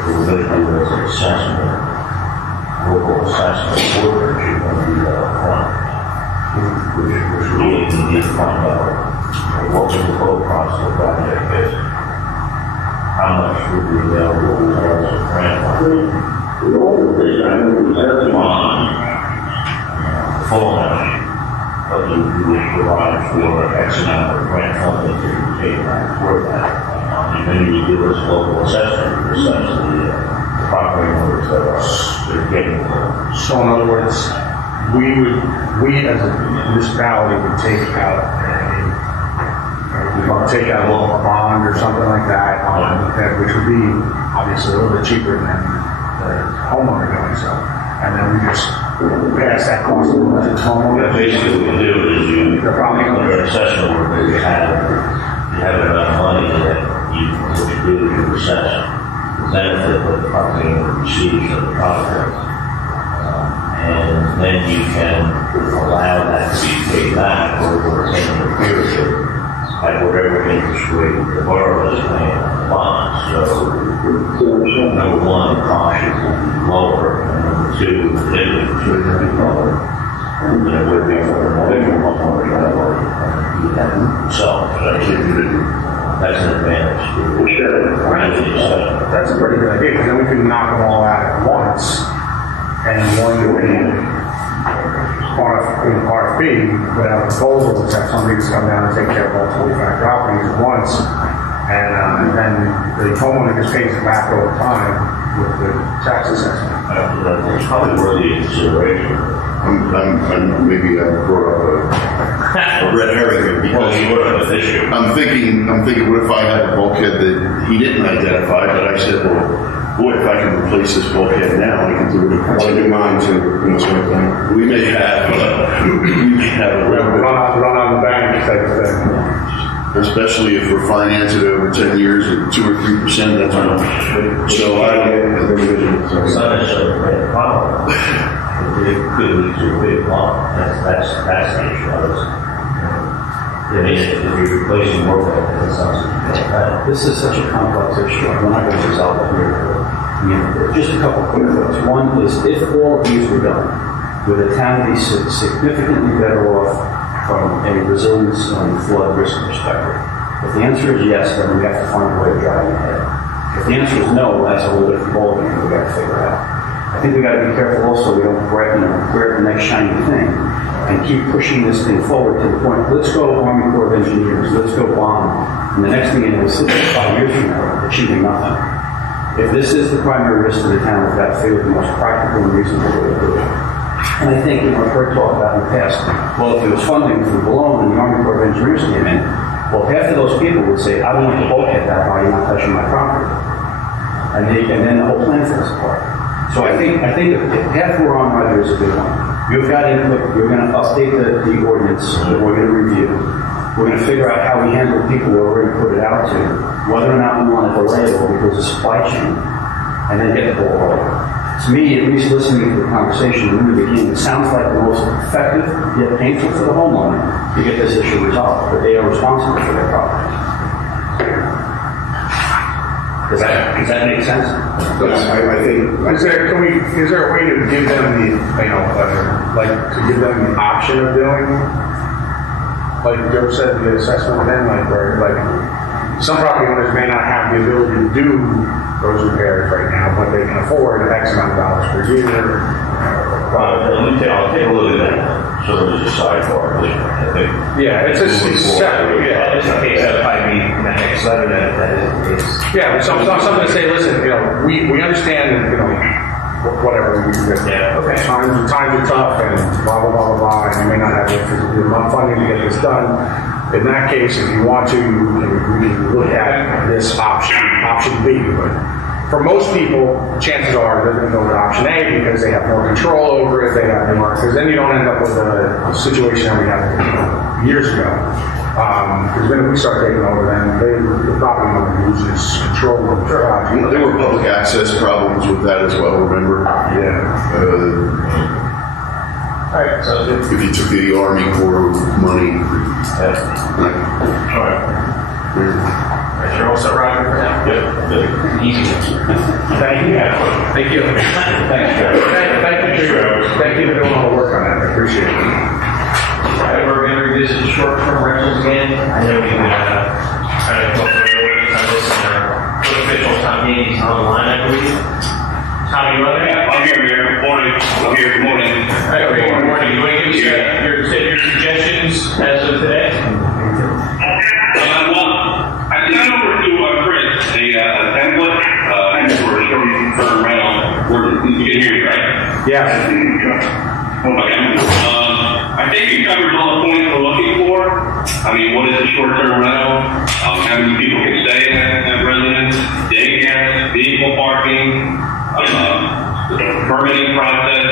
We're going to do as an assessment, local assessment workers, you're going to do that up front, which really you need to find out what the total cost of the project is, how much would be available as a grant money, full amount, but you would provide for X amount of grant funding to take back for that. And then you do this local assessment, assess the property owners that are getting. So in other words, we as a municipality would take out a bond or something like that, which would be obviously a little bit cheaper than the homeowner doing so. And then we just pass that cost on to the homeowner. Basically what you do is your assessment work that you have enough money that what you do is you assess the benefit that the property owner receives of the project. And then you can allow that to be paid back over a 10-year period at whatever interest rate the borrower is paying on the bond. So, number one, the cost is lower, and number two, the interest rate will be lower than it would be for an individual homeowner that already do that himself. That's an advantage. That's a pretty good idea, because then we can knock them all out at once, and one RFP, without a proposal, let's have somebody just come down and take care of all 45 properties at once, and then the homeowner just pays it back over time with the tax assessment. It's probably worthy of consideration. Maybe I brought up a red herring here because you brought up an issue. I'm thinking, what if I had a bulkhead that he didn't identify, but I said, well, boy, if I can replace this bulkhead now, I can do it. That's a good mind to, We may have a Run on the bank type of thing. Especially if we're financing it over 10 years at 2 or 3%, that's enough. So I don't It's not necessarily a great problem. It could lead to a big problem. That's the issue. If you're replacing more of it, sounds like that. This is such a complex issue. We're not going to resolve it here. Just a couple quick thoughts. One is, if all of these were done, would the town be significantly better off from a resilience and flood risk perspective? If the answer is yes, then we have to find a way of driving ahead. If the answer is no, that's a little different ballgame we got to figure out. I think we got to be careful also we don't grab the next shiny thing and keep pushing this thing forward to the point, let's go Army Corps of Engineers, let's go bond. And the next thing you know, we'll sit there 5 years from now achieving nothing. If this is the primary risk to the town, we've got to figure the most practical and reasonable way to do it. And I think, I've heard talk about in the past, well, if there was funding from below and the Army Corps of Engineers came in, well, half of those people would say, I don't want to bulkhead that by not touching my property. And then the whole plan falls apart. So I think the path we're on right here is a good one. You've got input, you're going to update the ordinance that we're going to review. We're going to figure out how we handle people who already put it out to, whether or not we want to delay it or because of supply chain, and then get the ball rolling. To me, at least listening to the conversation in the beginning, it sounds like the most effective, yet painful for the homeowner to get this issue resolved, but they are responsible for their property. Does that make sense? I think. Is there a way to give them to give them the option of doing, like Joe said, the assessment then, where some property owners may not have the ability to do those repairs right now, but they can afford X amount of dollars per year. I'll take a look at that. So there's a sidebar. I think. Yeah, it's separate. Yeah, Just in case that might be in the next letter that is the case. yeah. But something to say. Listen, we understand that whatever Okay. times are tough and blah blah blah blah blah, and you may not have the funding to get this done. In that case, if you want to, we can look at this option B. But for most people, chances are they're going to go with option A because they have more control over it. They have more, because then you don't end up with a situation that we had years ago. Because then if we start taking over, then the property owner loses control of the project. There were public access problems with that as well, remember? Yeah. All right, so If you took the Army Corps money. all right. You're all set, Roger, for now? Yep. Easy. Thank you. Thank you. Thanks, Joe. Thank you for doing all the work on that. I appreciate it. All right, we're going to revisit the short-term rentals again. I know we kind of go through the ordinance on this in our official town meetings online, I believe. Tom, you want to? I'm here. Good morning. I'm here. Good morning. All right, great. Good morning. You want to give us your suggestions as of today? I sent over to Chris a template for a short-term rental. You can hear me, right? Yeah. Okay. I think it covers all the points we're looking for. I mean, what is a short-term rental? How many people can stay in that residence? Daycare, vehicle parking, the permitting process.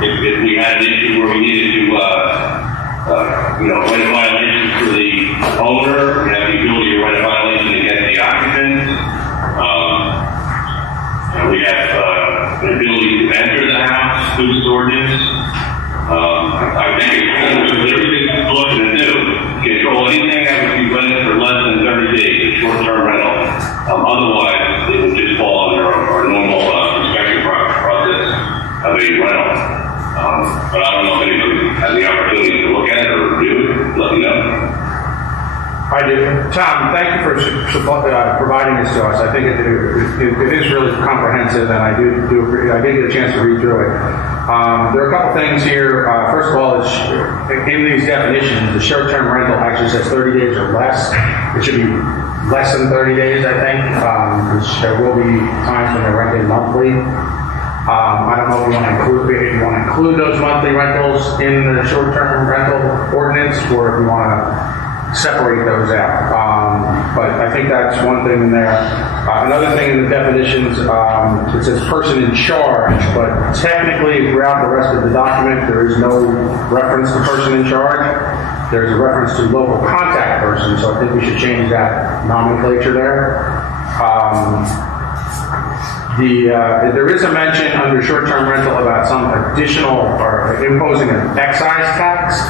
If we had an issue where we needed to, write a violation for the owner, we have the ability to write a violation against the occupant. We have the ability to enter the house through this ordinance. I think it's everything we're looking to do. Control anything that would be rented for less than 30 days, a short-term rental. Otherwise, it would just fall under our normal inspection process of a rental. But I don't know if anybody has the opportunity to look at it or review it. Let me know. I do. Tom, thank you for providing this to us. I think it is really comprehensive, and I did get a chance to read through it. There are a couple things here. First of all, in these definitions, the short-term rental actually says 30 days or less. It should be less than 30 days, I think. There will be times when they're renting monthly. I don't know if you want to include those monthly rentals in the short-term rental ordinance, or if you want to separate those out. But I think that's one thing in there. Another thing in the definitions, it says person in charge, but technically throughout the rest of the document, there is no reference to person in charge. There's a reference to local contact person, so I think we should change that nomenclature there. There is a mention under short-term rental about some additional or imposing an excise tax.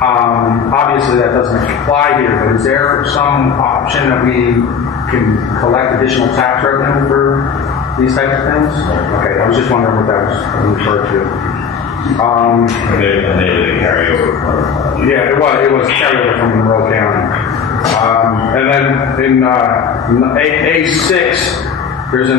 Obviously, that doesn't apply here, but is there some option that we can collect additional tax revenue for these types of things? Okay, I was just wondering what that was referred to. And they carry over. Yeah, it was carryover from Monroe County. And then in A6, there's a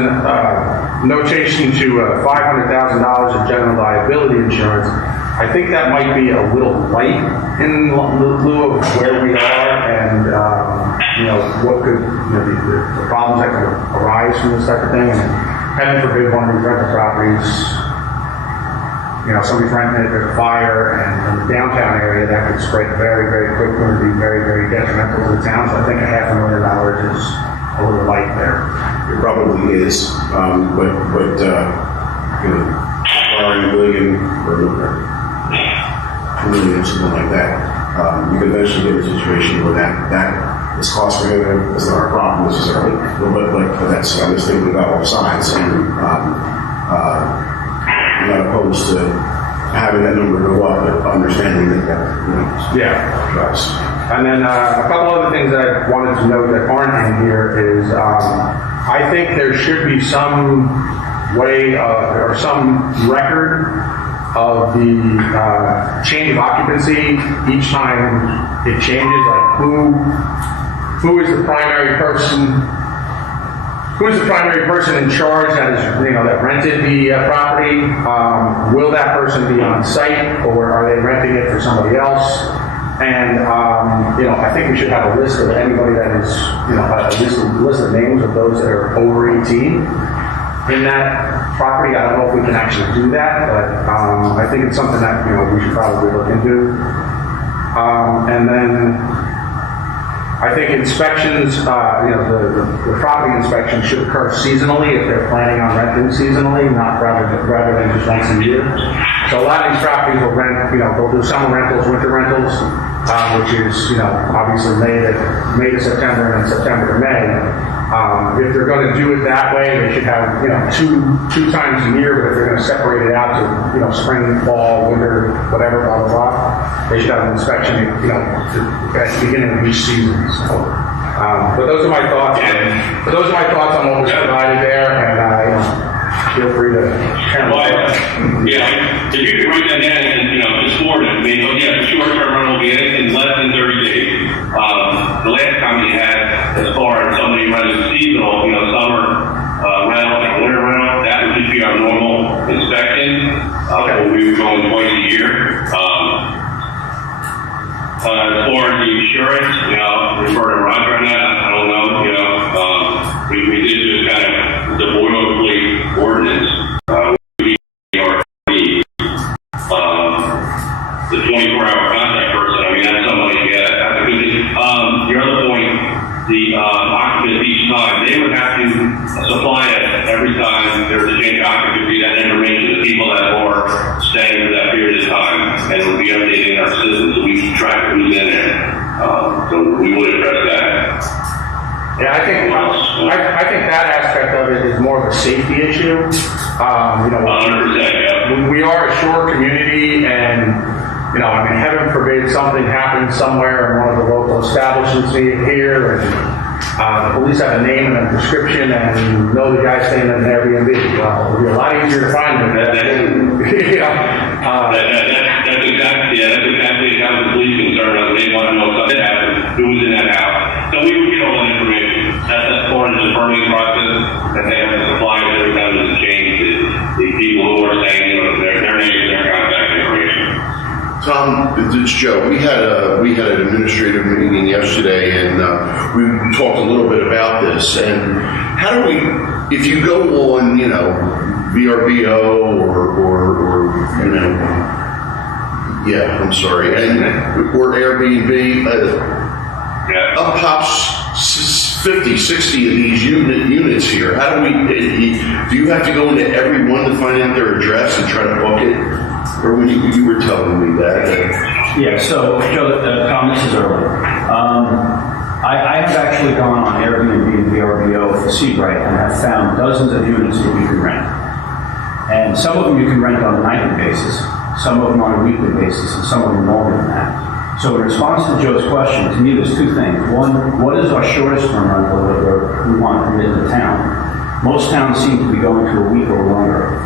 notation to $500,000 of general liability insurance. I think that might be a little light in lieu of where we are and, what could, the problems that could arise from this type of thing. And heaven forbid one of these rental properties, somebody's renting it, there's a fire, and in the downtown area, that could spread very, very quickly and be very, very detrimental to the town. So I think $500,000 is a little light there. It probably is, but borrowing $1 million or $2 million, something like that, you can eventually get in a situation where that is cost prohibitive. It's not our problem necessarily, but that's, I'm just thinking about all sides, and I'm not opposed to having that number go up, but understanding that Yeah. drives. And then a couple other things that I wanted to note that aren't in here is I think there should be some way or some record of the change of occupancy each time it changes, like who is the primary person in charge that is, that rented the property? Will that person be on site, or are they renting it for somebody else? And I think we should have a list of anybody that is, a list of names of those that are over 18 in that property. I don't know if we can actually do that, but I think it's something that we should probably look into. And then I think inspections, the property inspection should occur seasonally if they're planning on renting seasonally, not rather than just once a year. So a lot of these properties will rent, they'll do summer rentals, winter rentals, which is, obviously May to September and then September to May. If they're going to do it that way, they should have, two times a year, but if they're going to separate it out to, spring, fall, winter, whatever, blah, blah, blah, they should have an inspection, at the beginning of each season. So, but those are my thoughts. On what was provided there, and, feel free to share. Yeah, if you could write that down and, just forward it. I mean, the short-term rental will be anything less than 30 days. The last time we had, as far as somebody running seasonal, summer rental and winter rental, that would just be our normal inspection. Where we were going twice a year. As far as the insurance, refer to Roger on that. I don't know, we did just kind of the boilerplate ordinance. The 24-hour contact person. I mean, that's somebody. That's a good thing. Your other point, the occupants each time, they would have to supply it every time there's a change of occupancy, that information to people that are staying for that period of time, and it would be updating our system so we keep track of who's in there. So we would address that. Yeah, I think that aspect of it is more of a safety issue. 100%, yeah. We are a shore community, and heaven forbid something happens somewhere in one of the local establishments here, and the police have a name and a description and know the guy staying in an Airbnb. Well, it would be a lot easier to find him. That's exactly how the police concerned. They want to know something happened, who's in that house. So we would get all that information. That's part of the permitting process, that they have to supply every time there's a change. The people who are saying, their names, their contact information. Tom, it's Joe. We had an administrative meeting yesterday, and we talked a little bit about this. And how do we, if you go on, VRBO or Airbnb, up pops 50, 60 of these units here. How do you have to go into every one to find out their address and try to book it? Or when you were telling me that? Yeah, so Joe, Tom, this is early. I have actually gone on Airbnb and VRBO for Seabright and have found dozens of units that you can rent. And some of them you can rent on a nightly basis, some of them on a weekly basis, and some of them longer than that. So in response to Joe's question, to me there's two things. One, what is our shortest term rental that we want to permit in the town? Most towns seem to be going to a week or longer.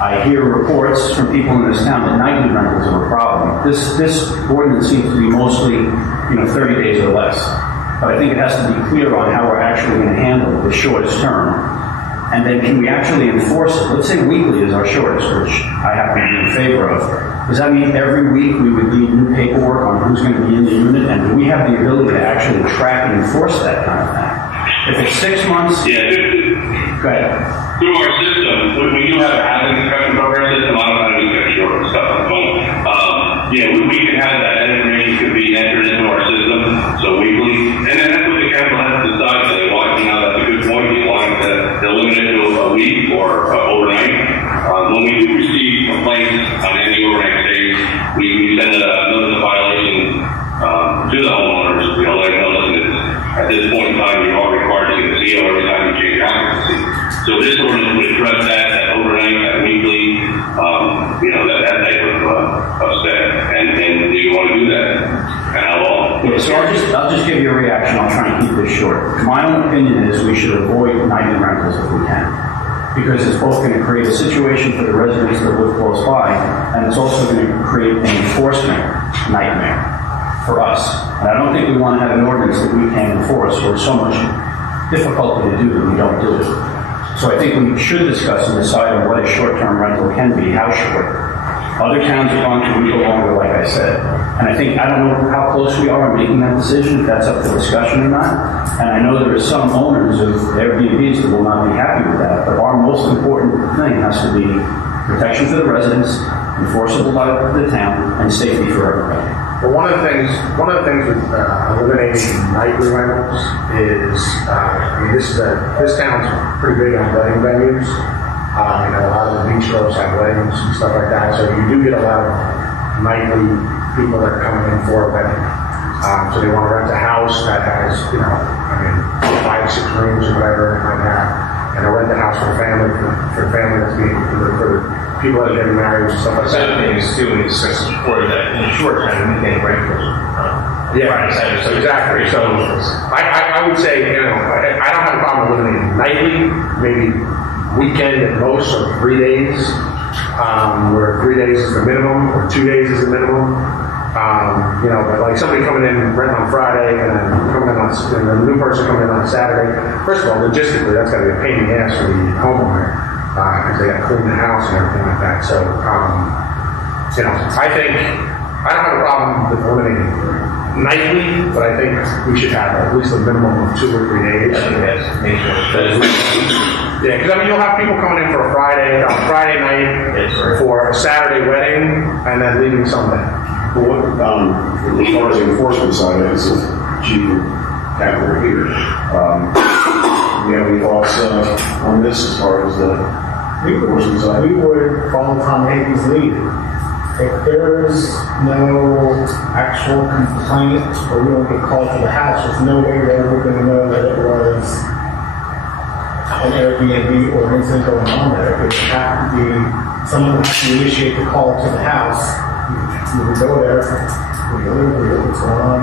I hear reports from people in this town that nightly rentals are a problem. This ordinance seems to be mostly, 30 days or less. But I think it has to be clear on how we're actually going to handle the shortest term. And then can we actually enforce it? Let's say weekly is our shortest, which I happen to be in favor of. Does that mean every week we would need new paperwork on who's going to be in the unit? And do we have the ability to actually track and enforce that kind of thing? If it's 6 months... Yeah, go ahead. through our system, we do have a housing inspection program system. I don't know how to get short and stuff at the moment. We can have that information could be entered into our system, so weekly. And then that's what the council has to decide. They want, that's a good point. You want to limit it to a week or overnight. When we do receive complaints on any overnight stays, we send a notice of violation to the homeowners. Let them know, listen, at this point in time, you are required to get a CO every time you change your occupancy. So this ordinance would address that overnight, that weekly, that type of stay. And do you want to do that? And how long? Yeah, so I'll just give you a reaction. I'll try and keep this short. My own opinion is we should avoid nightly rentals if we can. Because it's both going to create a situation for the residents that live close by, and it's also going to create an enforcement nightmare for us. And I don't think we want to have an ordinance that we can't enforce where it's so much difficulty to do that we don't do it. So I think we should discuss and decide on what a short-term rental can be, how short. Other towns have gone to a week or longer, like I said. And I don't know how close we are in making that decision, if that's up for discussion or not. And I know there are some owners of Airbnbs that will not be happy with that, but our most important thing has to be protection for the residents, enforceable by the town, and safety for everybody. Well, one of the things with eliminating nightly rentals is, this town's pretty big on wedding venues. A lot of the beach clubs have weddings and stuff like that, so you do get a lot of nightly people that are coming in for a wedding. So they want to rent a house that has, 5 or 6 rooms or whatever it might have, and they'll rent the house for the family, for the family that's being, for people that are getting married and stuff like that. The other thing is too, we discussed before that in the short time, we can rent for Exactly. So I would say, I don't have a problem eliminating nightly, maybe weekend at most, or 3 days, where 3 days is the minimum, or 2 days is the minimum. But like somebody coming in and rent on Friday, and then a new person coming in on Saturday. First of all, logistically, that's got to be a pain in the ass for the homeowner, because they got to clean the house and everything like that. So, I think I don't have a problem with eliminating nightly, but I think we should have at least a minimum of 2 or 3 days. I think that's Yeah, because you'll have people coming in for a Friday night for a Saturday wedding, and then leaving Sunday. But what, as far as the enforcement side, it's a cheaper category here. Do you have any thoughts on this as far as the enforcement side? We would follow Tom Hagen's lead. If there is no actual complaint, or we don't get called to the house, there's no way that we're going to know that it was an Airbnb or an incident going on there. It would have to be, someone would have to initiate the call to the house. We would go there, we look what's going on.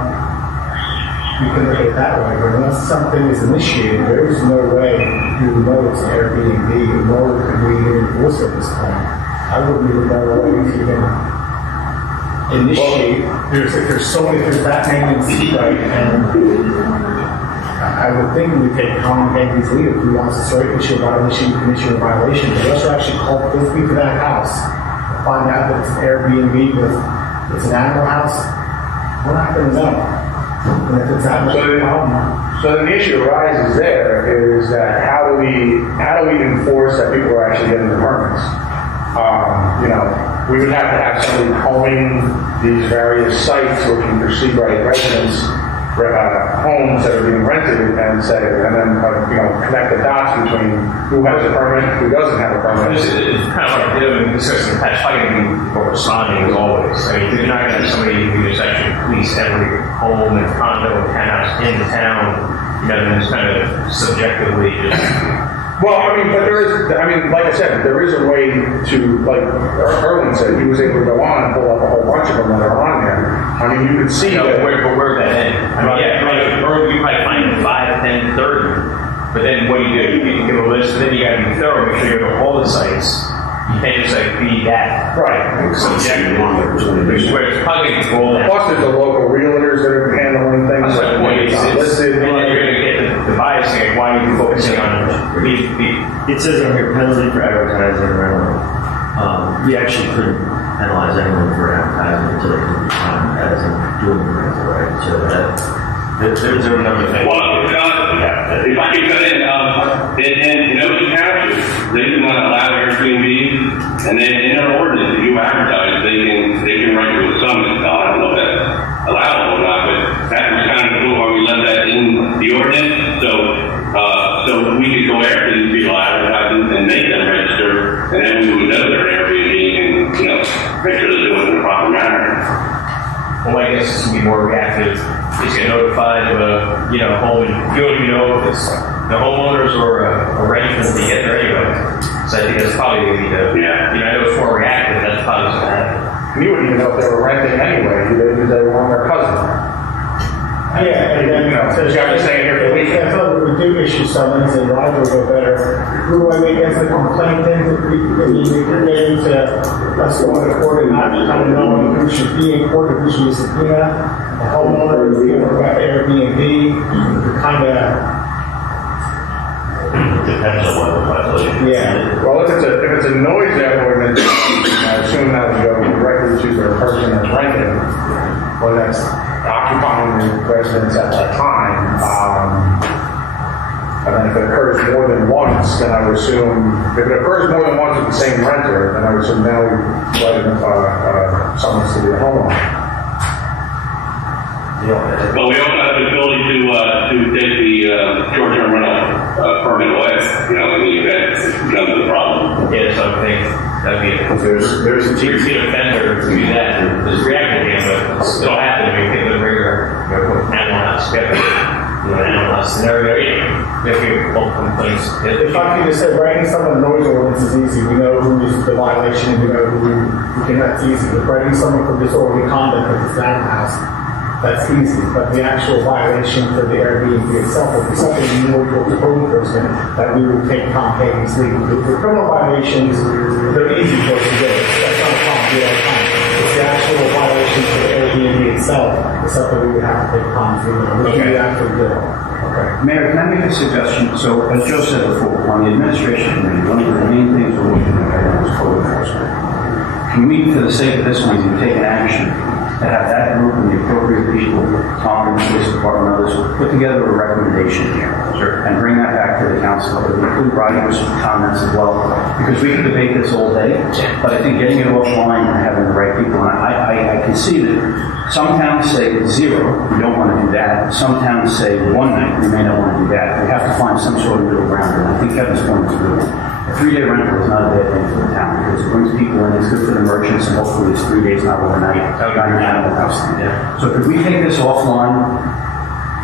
We can look at it that way, but unless something is initiated, there is no way you would know it's an Airbnb, nor can we even enforce it at this point. I wouldn't even know if you can initiate. There's that many in Seabright, and I would think we would take Tom Hagen's lead if he wants to start issue a violation, you can issue a violation. But unless you actually call physically to that house, find out that it's an Airbnb, but it's an animal house, we're not going to know. And if it's that much of a problem. So then the issue arises there is that how do we enforce that people are actually getting the permits? We would have to have somebody combing these various sites looking for Seabright residents, homes that are being rented, and then connect the dots between who has a permit, who doesn't have a permit. It's kind of like doing discussing that's probably going to be people responding as always. I mean, you're not going to have somebody who just actually police every home and condo and townhouse in the town, and just kind of subjectively just. Well, like I said, there is a way to, like Erwin said, he was able to go on and pull up a whole bunch of them that are on there. You could see where that end. You might find 5, 10, 30 But then what do? You give a list, and then you gotta be thorough, make sure you go to all the sites. You can't just like be that. Right. Subjective. Where it's probably gonna go all that. Plus, there's the local realtors that are handling things. That's my point. It's listed. And then you're gonna get the bias thing, like, why are you focusing on It says on here penalty for advertising rental. We actually couldn't penalize anyone for advertising until they can find as in doing the rental, right? So there's a number of things. Well, if I could cut in Ocean Township, they do not allow Airbnb, and then in our ordinance, if you advertise, they can write you a summons. I don't know if that's allowable or not, but that was kind of cool why we left that in the ordinance. So we could go after these people advertising and make them register, and then we would know their Airbnb and make sure they do it in the proper manner. Well, I guess this would be more reactive. Just get notified of a home, and you don't even know if it's the homeowners or a resident to get there anyway. So I think that's probably going to be I know it's more reactive. That's probably what's going to happen. You wouldn't even know if they were renting anyway. They were on their cousin. Yeah, and then, so I'm saying here, we can't tell that we do issue summons and Roger will go better. Who do I make as the complaint then? If we're getting to us going to court and not kind of knowing who should be in court, who should be subpoena, the homeowner, about Airbnb, kind of. Depends on what the violation. Yeah. Well, if it's a noise ordinance, I assume that would go directly to the person that's renting, or that's occupying the residence at that time. And then if it occurs more than once, then I would assume, if it occurs more than once with the same renter, then I would assume now we write summons to the homeowner. But we also have the ability to take the short-term rental permit away, in the event it becomes a problem. Yeah, so I think that'd be there's a repeat offender to do that. There's reactive game, but it'll happen. I mean, people that bring their animal house together, animal house scenario. If you pull complaints, if I could just say, writing someone noise ordinance is easy. We know who is the violation. We know who can. That's easy. But writing someone for disorderly conduct of this animal house. That's easy, but the actual violation for the Airbnb itself would be something more to the code enforcement that we would take Tom Hagen's lead. The criminal violations, they're easy for us to do. That's not a problem, we do all the time. It's the actual violation for the Airbnb itself is something we would have to take Tom's lead on, which we actually do. Okay. Mayor, can I make a suggestion? So, as Joe said before, on the administration committee, one of the main things we're looking at right now is code enforcement. Can we, for the sake of this one, take an action to have that group and the appropriate people, Tom and the police department and others, put together a recommendation here, and bring that back to the council, and include Roger's comments as well, because we can debate this all day, but I think getting it offline and having the right people, and I can see that some towns say 0, we don't want to do that. Some towns say 1 night, we may not want to do that. We have to find some sort of middle ground, and I think Kevin's point is good. A 3-day rental is not a bad thing for the town, because it brings people in, it's good for the merchants, and hopefully it's 3 days, not overnight. Animal house thing. Yeah. So could we take this offline,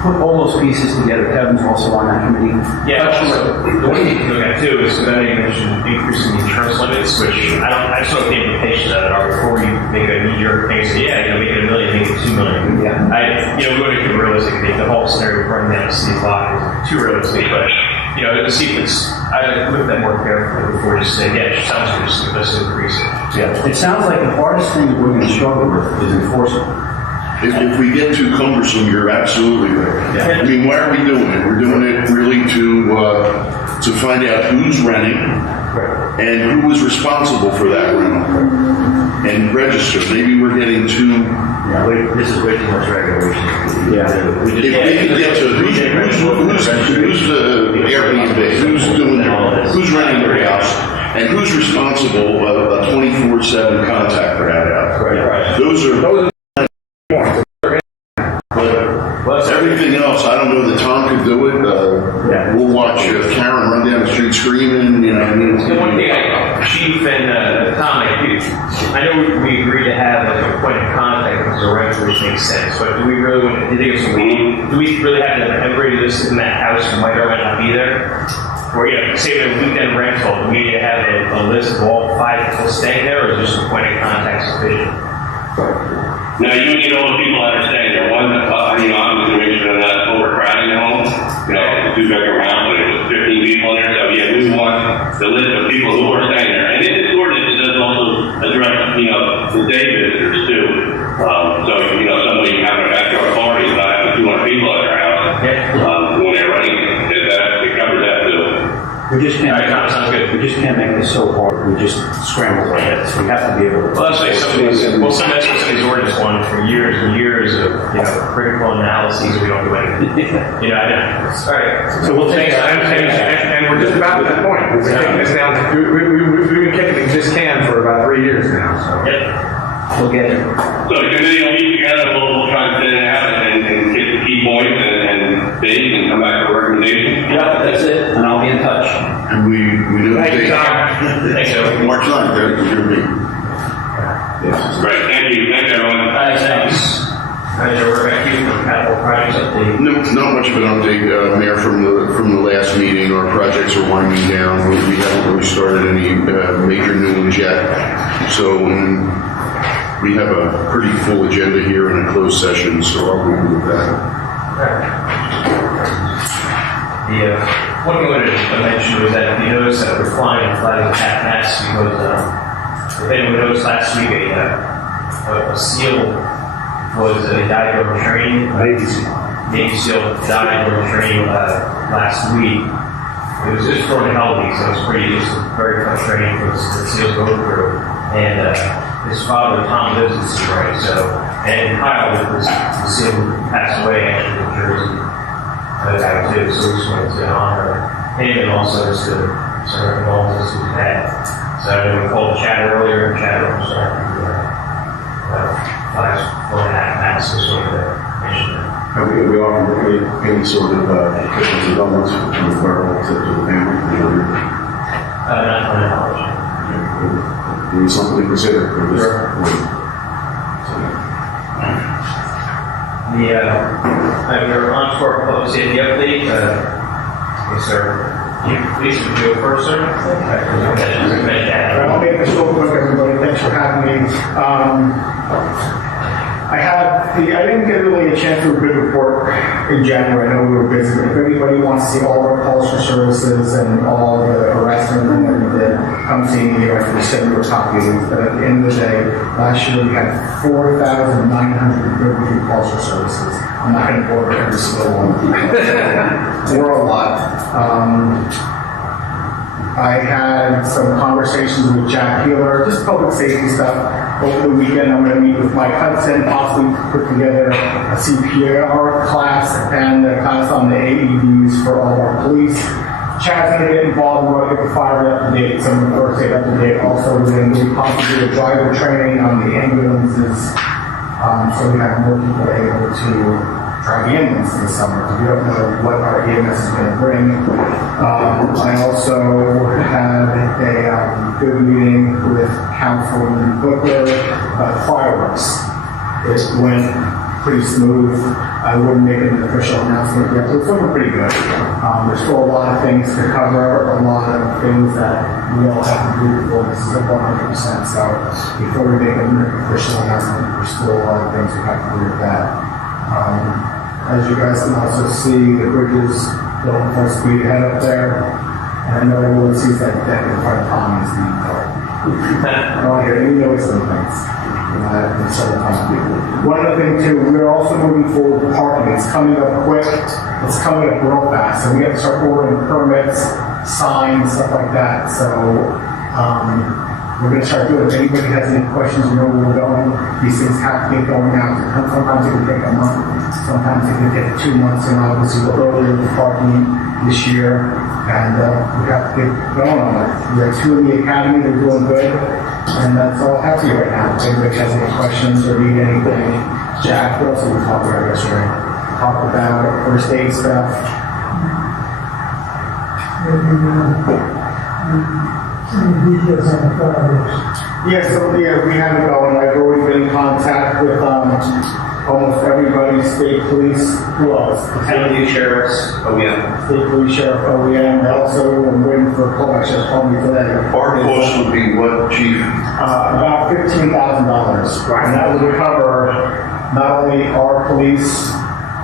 put all those pieces together? Kevin's also on that committee. Yeah, the one thing to look at too is that you mentioned increasing the insurance limits, which I just don't know what the implications of that are before you make a knee-jerk thing. So yeah, make it $1 million, make it $2 million. Yeah. We want to be realistic. The whole scenario running down the city block is too realistic, but the sequence, I look at that more carefully before just saying, yeah, it sounds good, let's increase it. Yeah. It sounds like the hardest thing that we're going to struggle with is enforcement. If we get too cumbersome, you're absolutely right. Yeah. I mean, why are we doing it? We're doing it really to find out who's renting and who is responsible for that rental and register. Maybe we're getting too. This is way too much regulation. Yeah. If we can get to who's the Airbnb, who's renting their house, and who's responsible a 24/7 contact for that house. Right. Those are. Everything else, I don't know that Tom could do it. We'll watch Karen run down the street screaming. The one thing Chief and Tom, I know we agree to have a point of contact as a renter, which makes sense. But do we really want to? Do we really have to have everybody listed in that house who might or might not be there? Or say a weekend rental, do we need to have a list of all 5 people staying there, or is just a point of contact sufficient? Now, you need all the people that are staying there. One, I'm just going to make sure they're not overcrowding the home. 2-bedroom house, but it was people in there. So yeah, we want the list of people who are staying there. And in this ordinance, it does also address, the day visitors too. So, somebody can have a backyard party and not having 200 people at their house when they're running. It covers that too. We just can't. All right, Tom, sounds good. We just can't make this so hard. We just scramble our heads. We have to be able to. Well, that's like some of these, some of these ordinance ones for years and years of, critical analyses, we don't do anything. I know. All right. So we'll take that, and we're just about at that point. We're taking this down, we've been kicking this can for about 3 years now, so. Yep. We'll get it. So the committee will meet together, we'll try to fit it out and get the key points and dates and come back with a recommendation. Yep, that's it. And I'll be in touch. And we do. Thank you, Tom. Thanks, everyone. March 9th, right? You're gonna be. Yes. Great, thank you, thanks everyone. All right, thanks. Manager, we're back to you for capital projects update. No, not much of an update, Mayor, from the last meeting. Our projects are winding down. We haven't really started any major new ones yet. So we have a pretty full agenda here in a closed session, so I'll leave it with that. The one thing I wanted to mention was that if you notice that we're flying half mast because if anyone noticed last week a seal died during training. Navy SEAL died during training last week. It was just throwing healthy, so it was very frustrating for the SEALs going through. And his father, Tom, lives in Seabright, and Kyle, the SEAL who passed away actually in Jersey, died too, so we just wanted to honor him and also just to sort of condolences to his dad. So we called Chad earlier, and Chad was last 4.5 max, so sort of mention that. Have we offered any sort of Christmas developments from the referral to the family? Not for knowledge. Maybe something to consider for this. We're on to our public safety update. Yes, sir. Please do it first, sir. I'll make this real quick, everybody. Thanks for having me. I didn't get really a chance to do a good report in January. I know we were busy, but if anybody wants to see all our calls for services and all the arrests and everything that we did, come see me. I can send you a copy. But at the end of the day, last year we had 4,932 calls for services. I'm not going to go over every single one. We're a lot. I had some conversations with Jack Healer, just public safety stuff. Over the weekend, I'm going to meet with Mike Hudson, possibly put together a CPR class and a class on the AEDs for all of our police. Chad's going to get involved. We're going to get the fire up to date, some of the first aid up to date. Also, we're going to do possibly a driver training on the ambulances, so we have more people able to drive the ambulance this summer. We don't know what our EMS is going to bring. I also had a good meeting with Councilman Booker about fireworks. It went pretty smooth. I wouldn't make an official announcement yet, but it's looking pretty good. There's still a lot of things to cover, a lot of things that we all have to do before this is a 100%. So before we make an official announcement, there's still a lot of things we have to do with that. As you guys can also see, the bridges going full speed ahead up there. And I know everyone sees that deck in front of Tommy's name. I don't hear any noise from things. One other thing too, we're also moving forward with parking. It's coming up quick. It's coming up real fast. So we have to start ordering permits, signs, stuff like that. So we're going to start doing it. If anybody has any questions, you know where we're going. These things have to get going out. Sometimes it can take a month. Sometimes it can take 2 months. And obviously, we're earlier with parking this year. And we have to get going on it. We have 2 in the academy. They're doing good. And that's all I have for you right now. If anybody has any questions or need anything, Jack, what else did we talk about yesterday? Talk about first aid stuff. We have it going. I've already been in contact with almost everybody, state police, who else? County sheriffs, OEM. State police, sheriff, OEM. I also am waiting for a call. I just called me today. Our cost would be what, Chief? About $15,000. Right. And that would cover not only our police,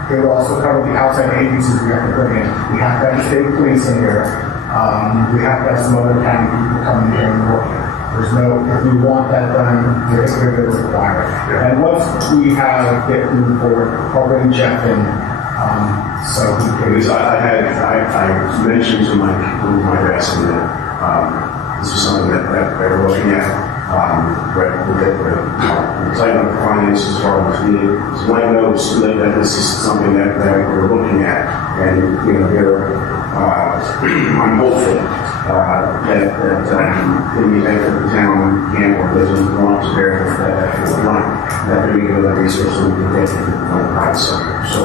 it would also cover the outside agencies we have to bring in. We have to have the state police in here. We have to have some other county people come in here and work. There's no, if we want that done, we're going to require it. And once we get moving forward, I'll bring Jeff in, so he can. Because I mentioned to my guys that this is something that we're looking at. We're talking about the finances as far as needed. So Mike knows that this is something that we're looking at, and I'm hopeful that in the event that the town can or doesn't want to bear that line, that we give that resource so we can get it from the private sector. So,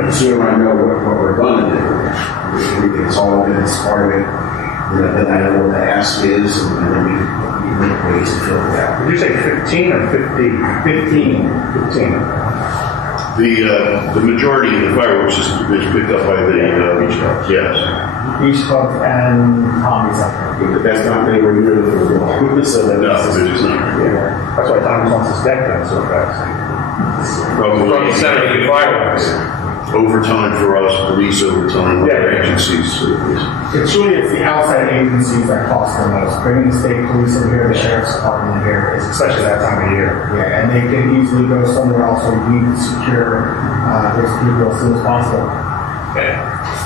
the sooner I know what we're going to do, it's all of it, it's part of it. Then I know what the ask is, and then we look ways to fill it out. Did you say 15 or 50? 15. The majority of the fireworks is picked up by the beach club. Yes. Beach Club and Tommy's up there. But that's not anywhere near the field. So that It's not. Yeah. That's why Tommy wants his deck done so fast. Probably Saturday fireworks. overtime for us, police overtime, other agencies. It's the outside agencies that cost the most. Bringing the state police in here, the sheriff's department in here, Especially that time of year. yeah, and they can easily go somewhere else where we need to secure those people as soon as possible. Okay,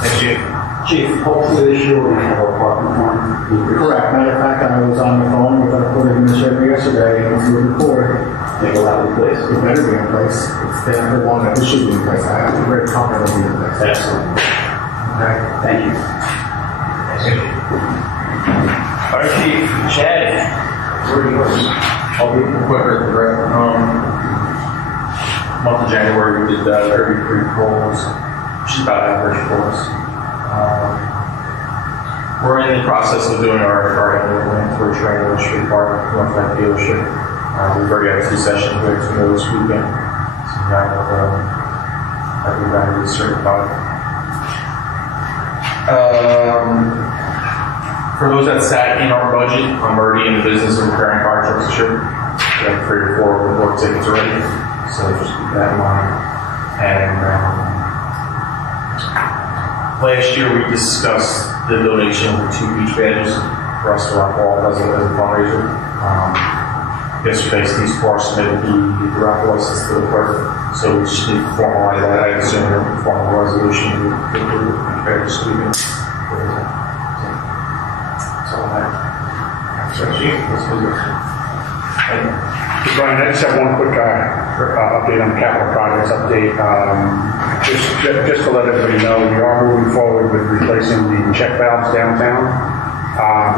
thank you. Chief, hopefully this year we're going to have a parking plan. Correct. Matter of fact, I was on the phone with our court administrator yesterday, and was moving forward. They will have a place. It better be in place. It's there for long. It should be in place. I have a great confidence it'll be in place. Excellent. Okay. Thank you. Fire Chief Chad, where are yours? I'll be quicker, Brett. Month of January, we did 33 calls, which is about average for us. We're in the process of doing our annual for training with Street Park, North Lake dealership. We've already had 2 sessions there to go this weekend. So now everybody is certified. For those that sat in our budget, I'm already in the business of repairing fire trucks this year. We have 3 or 4 work tickets already, so just keep that in mind. And last year we discussed the donation of 2 beach badges for us to rock wall as a fundraiser. Yesterday, Steve Sparks submitted the raffle license to the clerk, so we just need to formalize that. I assume we'll form a resolution to approve the beach badges this weekend. Brian, I just have one quick update on capital projects update. Just to let everybody know, we are moving forward with replacing the check valves downtown.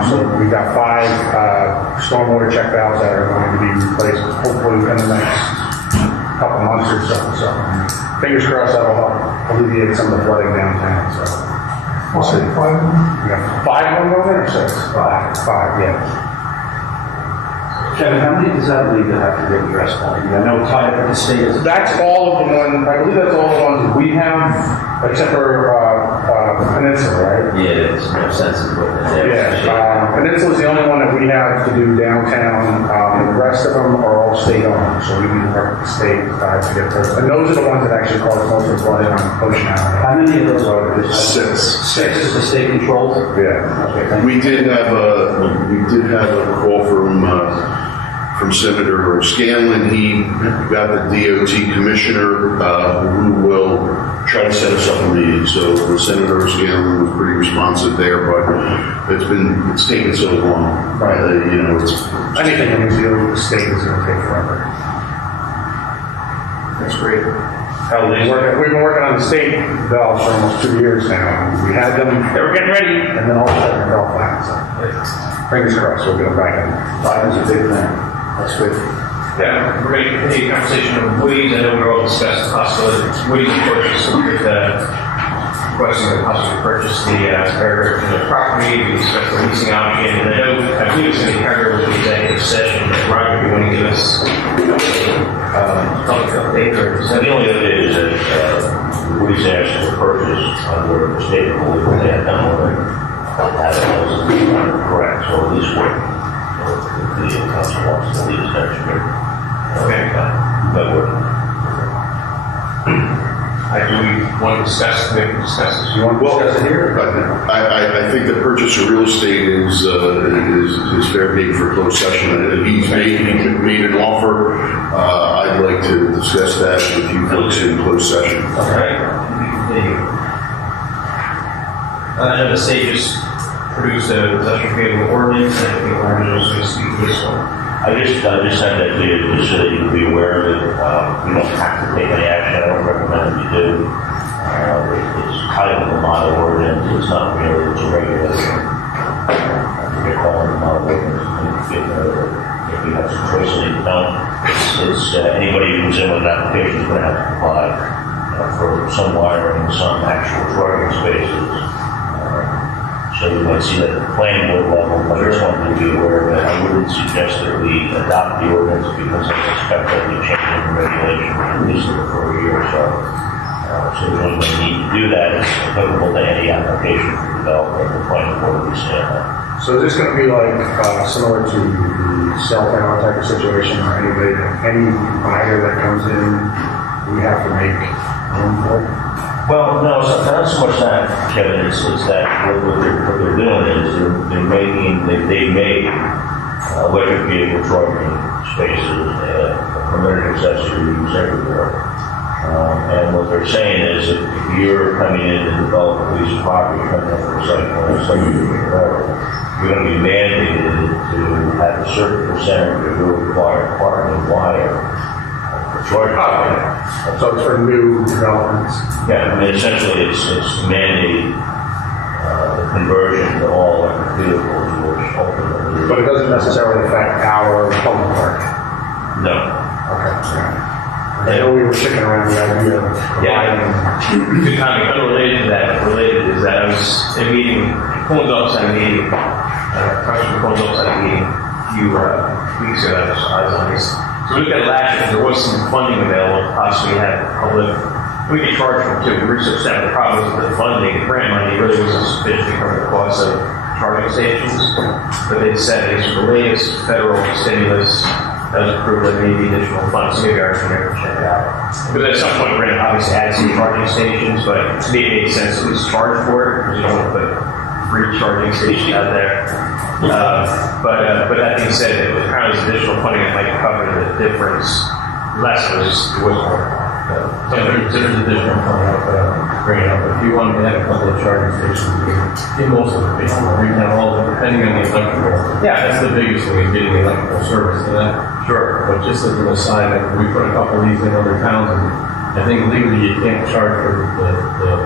So we've got 5 stormwater check valves that are going to be replaced hopefully within the next couple months or so. So fingers crossed that'll help alleviate some of the flooding downtown. So. I'll say 5. We got 5 on there or 6? 5, yeah. Kevin, how many does that leave that have to get addressed? I know tied up with the state is. That's all of the ones, I believe that's all the ones we have, except for Peninsula, right? Yeah, it's no sense in putting it there. Yeah, Peninsula is the only one that we have to do downtown, and the rest of them are all state-owned, so we need to work with the state to get those. And those are the ones that actually cause most of the flooding on Ocean Avenue. How many of those are there? 6. 6 is the state controlled? Yeah. Okay, thank you. We did have a call from Senator Scanlon. He got the DOT commissioner who will try to set us up a meeting. So Senator Scanlon was pretty responsive there, but it's taken so long. Right. It's Anything in New Zealand, the state is going to take forever. That's great. We've been working on the state valves for almost 2 years now. We had them, they were getting ready, and then all of a sudden they fell flat. So fingers crossed, we'll get them back in. 5 is a big thing. That's good. Yeah, we're going to continue the conversation on Woody's. I know we're all discussing the possibility of Woody's purchase, requesting the possibility to purchase the property, we expect the leasing option, and I believe it's going to be covered with the executive session. Roger, you want to give us public update? So the only update is that Woody's asked for purchase under the state of Hawaii, they have done already. That was correct, so at least work. The council wants to leave next year. Okay. That work. Do we want to discuss, maybe discuss this? You want to Well, discuss it here? I think the purchase of real estate is fair game for closed session. If he's made an offer, I'd like to discuss that with you folks in closed session. All right. I know the state just produced a industrial vehicle ordinance, and I think Larry was going to speak to this one. I just had that to you, just so that you can be aware of it. We don't have to take any action. I don't recommend that you do. It's titled the model ordinance. It's not really, it's a regulation. You're calling the model ordinance. If you have some choice that you don't, it's anybody who's in with an application is going to have to apply for some wiring, some actual charging spaces. So you might see that at the planning board level, but I just wanted to be aware of it. I wouldn't suggest that we adopt the ordinance because I suspect that we change the regulation at least for a year or so. So the only way we need to do that is applicable to any application for development. The planning board will be saying that. So is this going to be like similar to the cell tower type of situation, or any buyer that comes in, we have to make room for? Well, no, it's not so much that, Kevin. It's that what they're doing is they've made electric vehicle charging spaces a permitted accessory use everywhere. And what they're saying is if you're coming in to develop a piece of property, coming up for a site plan, whatever, you're going to be mandated to have a certain percentage of your required parking wire for charging. So it's for new developments? Yeah, I mean, essentially it's to mandate the conversion to all electric vehicles, which ultimately. But it doesn't necessarily affect our public park? No. Okay. I know we were kicking around the idea of providing. Good comment. Unrelated to that, related is that I was in a meeting, pulled up at a meeting, Congressman pulled up at a meeting a few weeks ago. I was on this. So we looked at last year, there was some funding available, possibly have public, we could charge them too. We researched that. The problem is that the funding, the grant money really wasn't sufficient to cover the cost of charging stations. But they said it's the latest federal stimulus that was approved that maybe additional funds. So maybe our engineer can check it out. But at some point, we're going to obviously add some charging stations, but to me, it makes sense to at least charge for it because you don't want to put free charging station out there. But that being said, if it kind of additional funding that might cover the difference less, it wasn't worth it. So there's additional funding out there, bring it up. If you wanted to have a couple of charging stations, in most of the places, right now, all depending on the electrical. Yeah, that's the biggest thing is getting the electrical service to that. Sure. But just as an aside, like, we put a couple of these in other towns, and I think legally you can't charge for the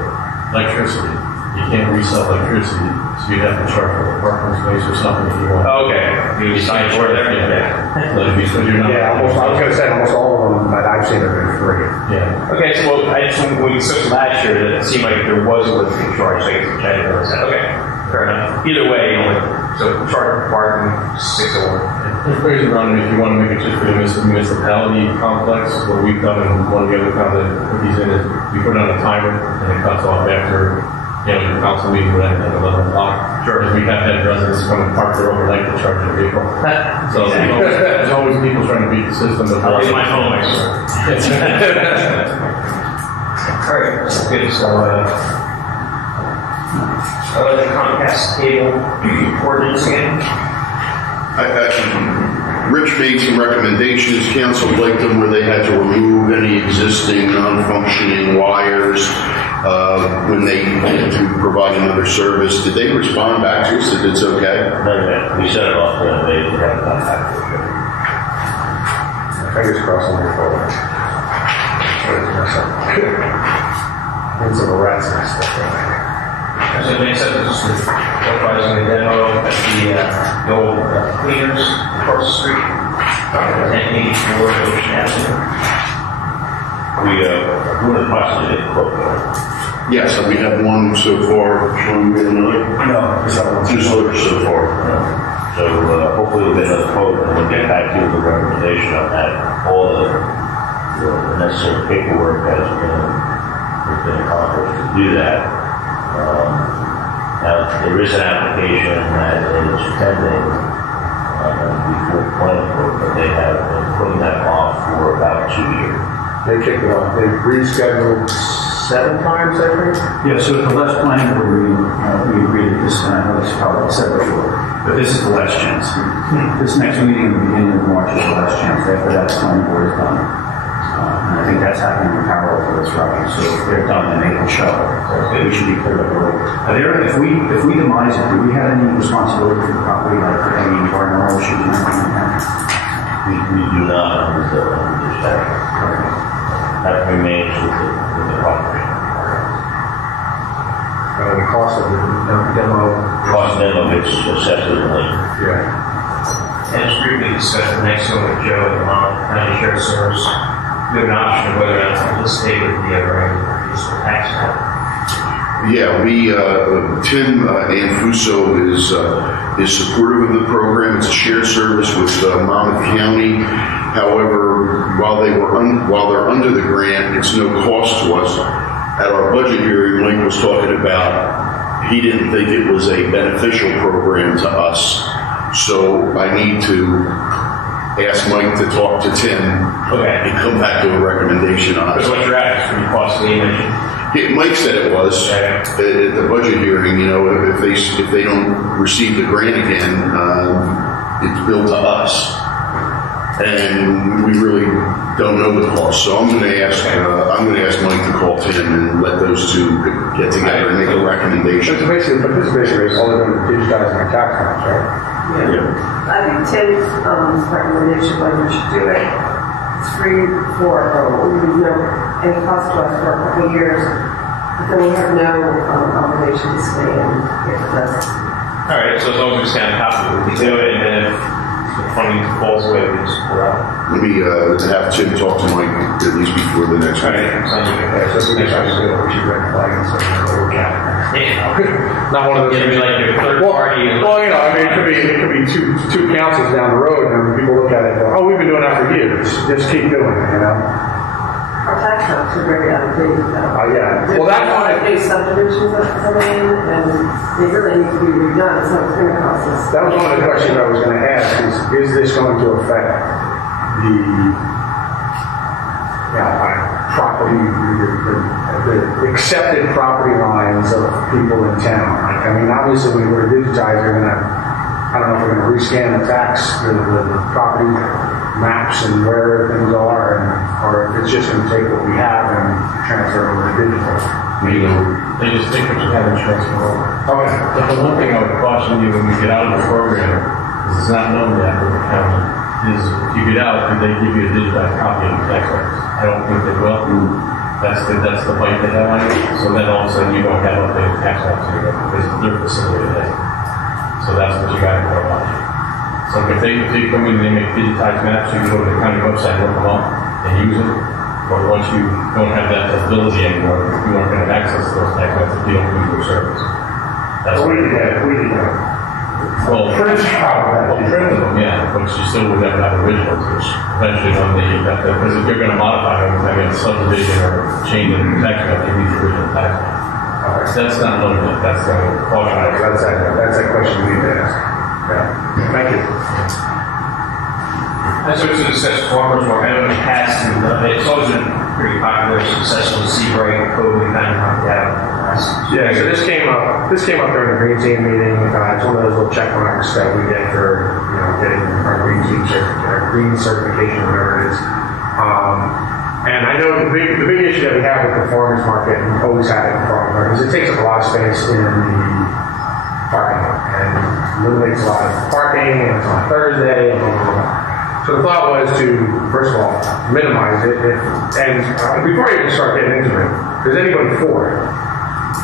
electricity. You can't resell electricity, so you'd have to charge for the parking space or something if you want. Oh, okay. You decide for there? Yeah. Because you're not. Yeah, I was going to say almost all of them that I've seen have been free. Yeah. Okay, so well, when we switched last year, it seemed like there was a listing charge, so I guess I said, okay, fair enough. Either way, so charge for parking, 601. There's ways around it if you want to make it just for the municipality complex. What we've done in one of the other towns that put these in is we put it on a timer and it cuts off after the council meeting would end at 11 o'clock. Sure. Because we have had residents come and park there overnight to charge their vehicle. So there's always people trying to beat the system. I'll leave my phone next to All right, good. So, the Comcast cable ordinance again. Rich made some recommendations. Council liked them where they had to remove any existing non-functioning wires when they had to provide another service. Did they respond back to us that it's okay? No, we set it off and they haven't done that. Fingers crossed on your phone. And some rats and stuff. So they said this is authorizing the demo at the old cleaners across the street. 1084 Ocean Avenue. We're in the process of getting quote. Yes, we have one so far. Should we get another? No, just others so far. So hopefully we'll get another quote and we'll get back to you with a recommendation on that. All the necessary paperwork has been accomplished to do that. Now, there is an application that is pending before planning board, but they have been putting that off for about 2 years. They kicked it off. They rescheduled 7 times, I think. Yeah, so at the last planning board meeting, we agreed that this, and I know this is probably said before, but this is the last chance. This next meeting in the beginning of March is the last chance. After that, the planning board is done. And I think that's happening in parallel for this project. So if they're done, then they can show. We should be cleared up the road. If we demise it, do we have any responsibility for the property, like for any environmental issues or anything like that? We do not under the statute. That remains with the property. The cost of the demo. Cost demo gets assessed as later. Yeah. And it's briefly discussed the next one with Joe and County Sheriff Service. We have an option of whether or not to participate with the useful tax map. Yeah, Tim Anfuso is supportive of the program. It's a shared service with Monmouth County. However, while they're under the grant, it's no cost to us. At our budget hearing, Mike was talking about he didn't think it was a beneficial program to us. So I need to ask Mike to talk to Tim and come back to a recommendation on it. Because what you're at is pretty costly. Mike said it was at the budget hearing. You know, if they don't receive the grant again, it's billed to us, and we really don't know the cost. So I'm going to ask Mike to call Tim and let those two get together and make a recommendation. But this is basically all they're doing is digitizing our tax maps, right? Yeah. I think Tim's recommendation was we should do it. It's free for, any cost to us for a couple of years, but then we have no obligation to stay in if it does. All right, so as long as we stand on top of it, we do it, and then if the funding falls away, we just pull out. Let me have Tim talk to Mike at least before the next meeting. Sounds good. So if we decide to do it, we should red flag and say, we're counting. Not one of those. It'd be like your third party. Well, I mean, it could be two councils down the road, and people look at it and go, oh, we've been doing that for years. Just keep doing it, Our tax maps are very outdated though. Oh, yeah. Well, that's why. New subdivisions that come in, and they really need to be redone, so it's going to cost us. That was one of the questions I was going to ask, is this going to affect the property, the accepted property lines of people in town? Like, I mean, obviously, when we're digitized, we're going to, I don't know if we're going to rescan the the property maps and where things are, or if it's just going to take what we have and transfer it over to digital. They just take what you have and transfer over. Okay. The one thing I would caution you when you get out of the program, is it's not known yet with the county, is if you get out, do they give you a digitized copy of the tax records? I don't think they will. That's the fight they have on it. So then all of a sudden you don't have updated tax records anymore because their facility has it. So that's what you got to worry about. So if they come in and they make digitized maps, you can go to the county website, look them up, and use it. But once you don't have that ability anymore, you aren't going to access those tax maps if you don't use your service. That's we did that. Well, print them, yeah, but you still would have to have originals, which eventually one day you have to, because if you're going to modify them, like a subdivision or change in the tax map, you need the original tax map. So that's not known yet, that's the caution. That's that question we need to ask. Yeah. Thank you. As we discussed farmers market in the past, and it's always been pretty popular, successful Seabright, code we kind of knocked out. Yeah, so this came up during the Green Team meeting. It's one of those little check marks that we get for getting our Green Team green certification, whatever it is. And I know the big issue that we have with the farmers market, and we always had it in the farmers market, is it takes up a lot of space in the parking lot and eliminates a lot of parking, and it's on Thursday, and blah, blah, blah. So the thought was to, first of all, minimize it, and before you even start getting into it, is anybody for it?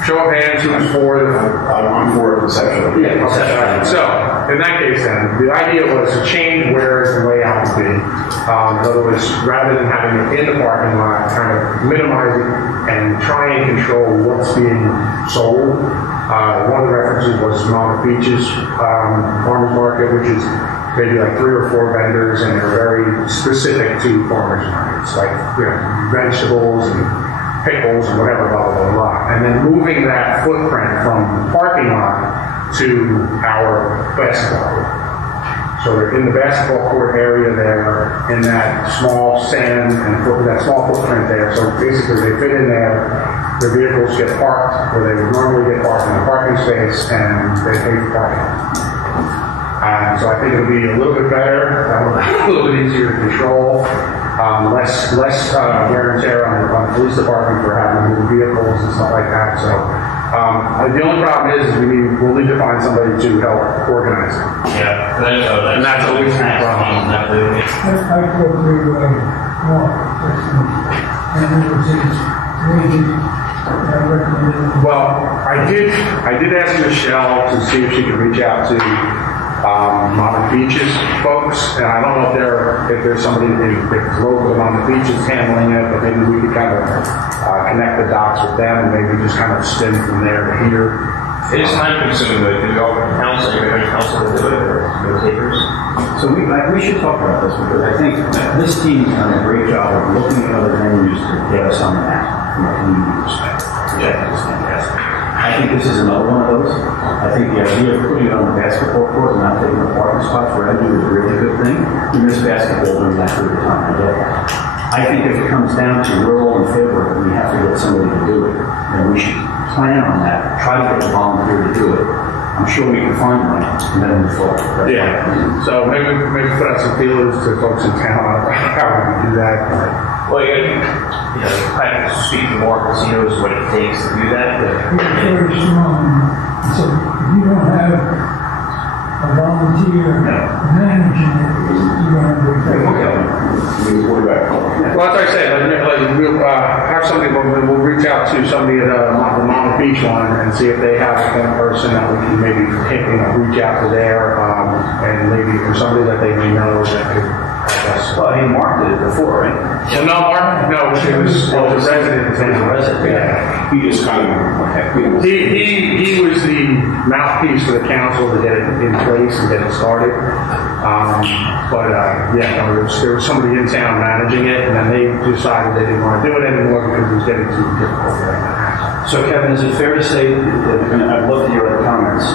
Show of hands, who's for it? I'm for it, conceptually. Yeah, okay. So, in that case then, the idea was to change where the layout would be. In other words, rather than having it in the parking lot, kind of minimize it and try and control what's being sold. One of the references was Monmouth Beaches Farmers Market, which is maybe like 3 or 4 vendors, and they're very specific to farmers markets, like vegetables and pickles and whatever, blah, blah, blah. And then moving that footprint from the parking lot to our basketball court. So they're in the basketball court area there, in that small sand and that small footprint there. So basically they fit in there. their vehicles get parked where they would normally get parked in a parking space, and they pay for parking. So I think it'll be a little bit better, a little bit easier to control, less wear and tear on the police department for having to move vehicles and stuff like that. So the only problem is we'll need to find somebody to help organize it. Yeah, And that's always the problem. I totally Well, I did ask Michelle to see if she could reach out to Monmouth Beaches folks, and I don't know if there's somebody that's local to Monmouth Beaches handling it, but maybe we could kind of connect the dots with them and maybe just kind of stem from there to here. It is time consuming, but do you offer counsel, you're going to counsel to do it, or no takers? So we should talk about this, because I think this team's done a great job of looking at other venues to get us on the map from a community perspective. Yeah, it's fantastic. I think this is another one of those. I think the idea of putting it on the basketball court and not taking the parking spots for revenue is a really good thing. We miss basketball during that period of time, I get that. I think if it comes down to we're all in favor of it, we have to get somebody to do it, and we should plan on that, try to get a volunteer to do it. I'm sure we can find one, and then move forward. Yeah, so maybe put out some feelers to folks in town on how we can do that. Well, you kind of speak to more because he knows what it takes to do that. very strong. So if you don't have a volunteer managing it, you're going to be Well, that's what I said. We'll have somebody. We'll reach out to somebody at the Monmouth Beach one and see if they have one person that we can maybe reach out to there, and maybe for somebody that they may know that could help us. Well, I mean, Mark did it before, right? Well, no, Mark. No, it was a resident. Yeah. He just kind of, He was the mouthpiece for the council to get it in place and get it started. There was somebody in town managing it, and then they decided they didn't want to do it anymore because it was getting too difficult for them. So Kevin, is it fair to say, and I'd love to hear other comments,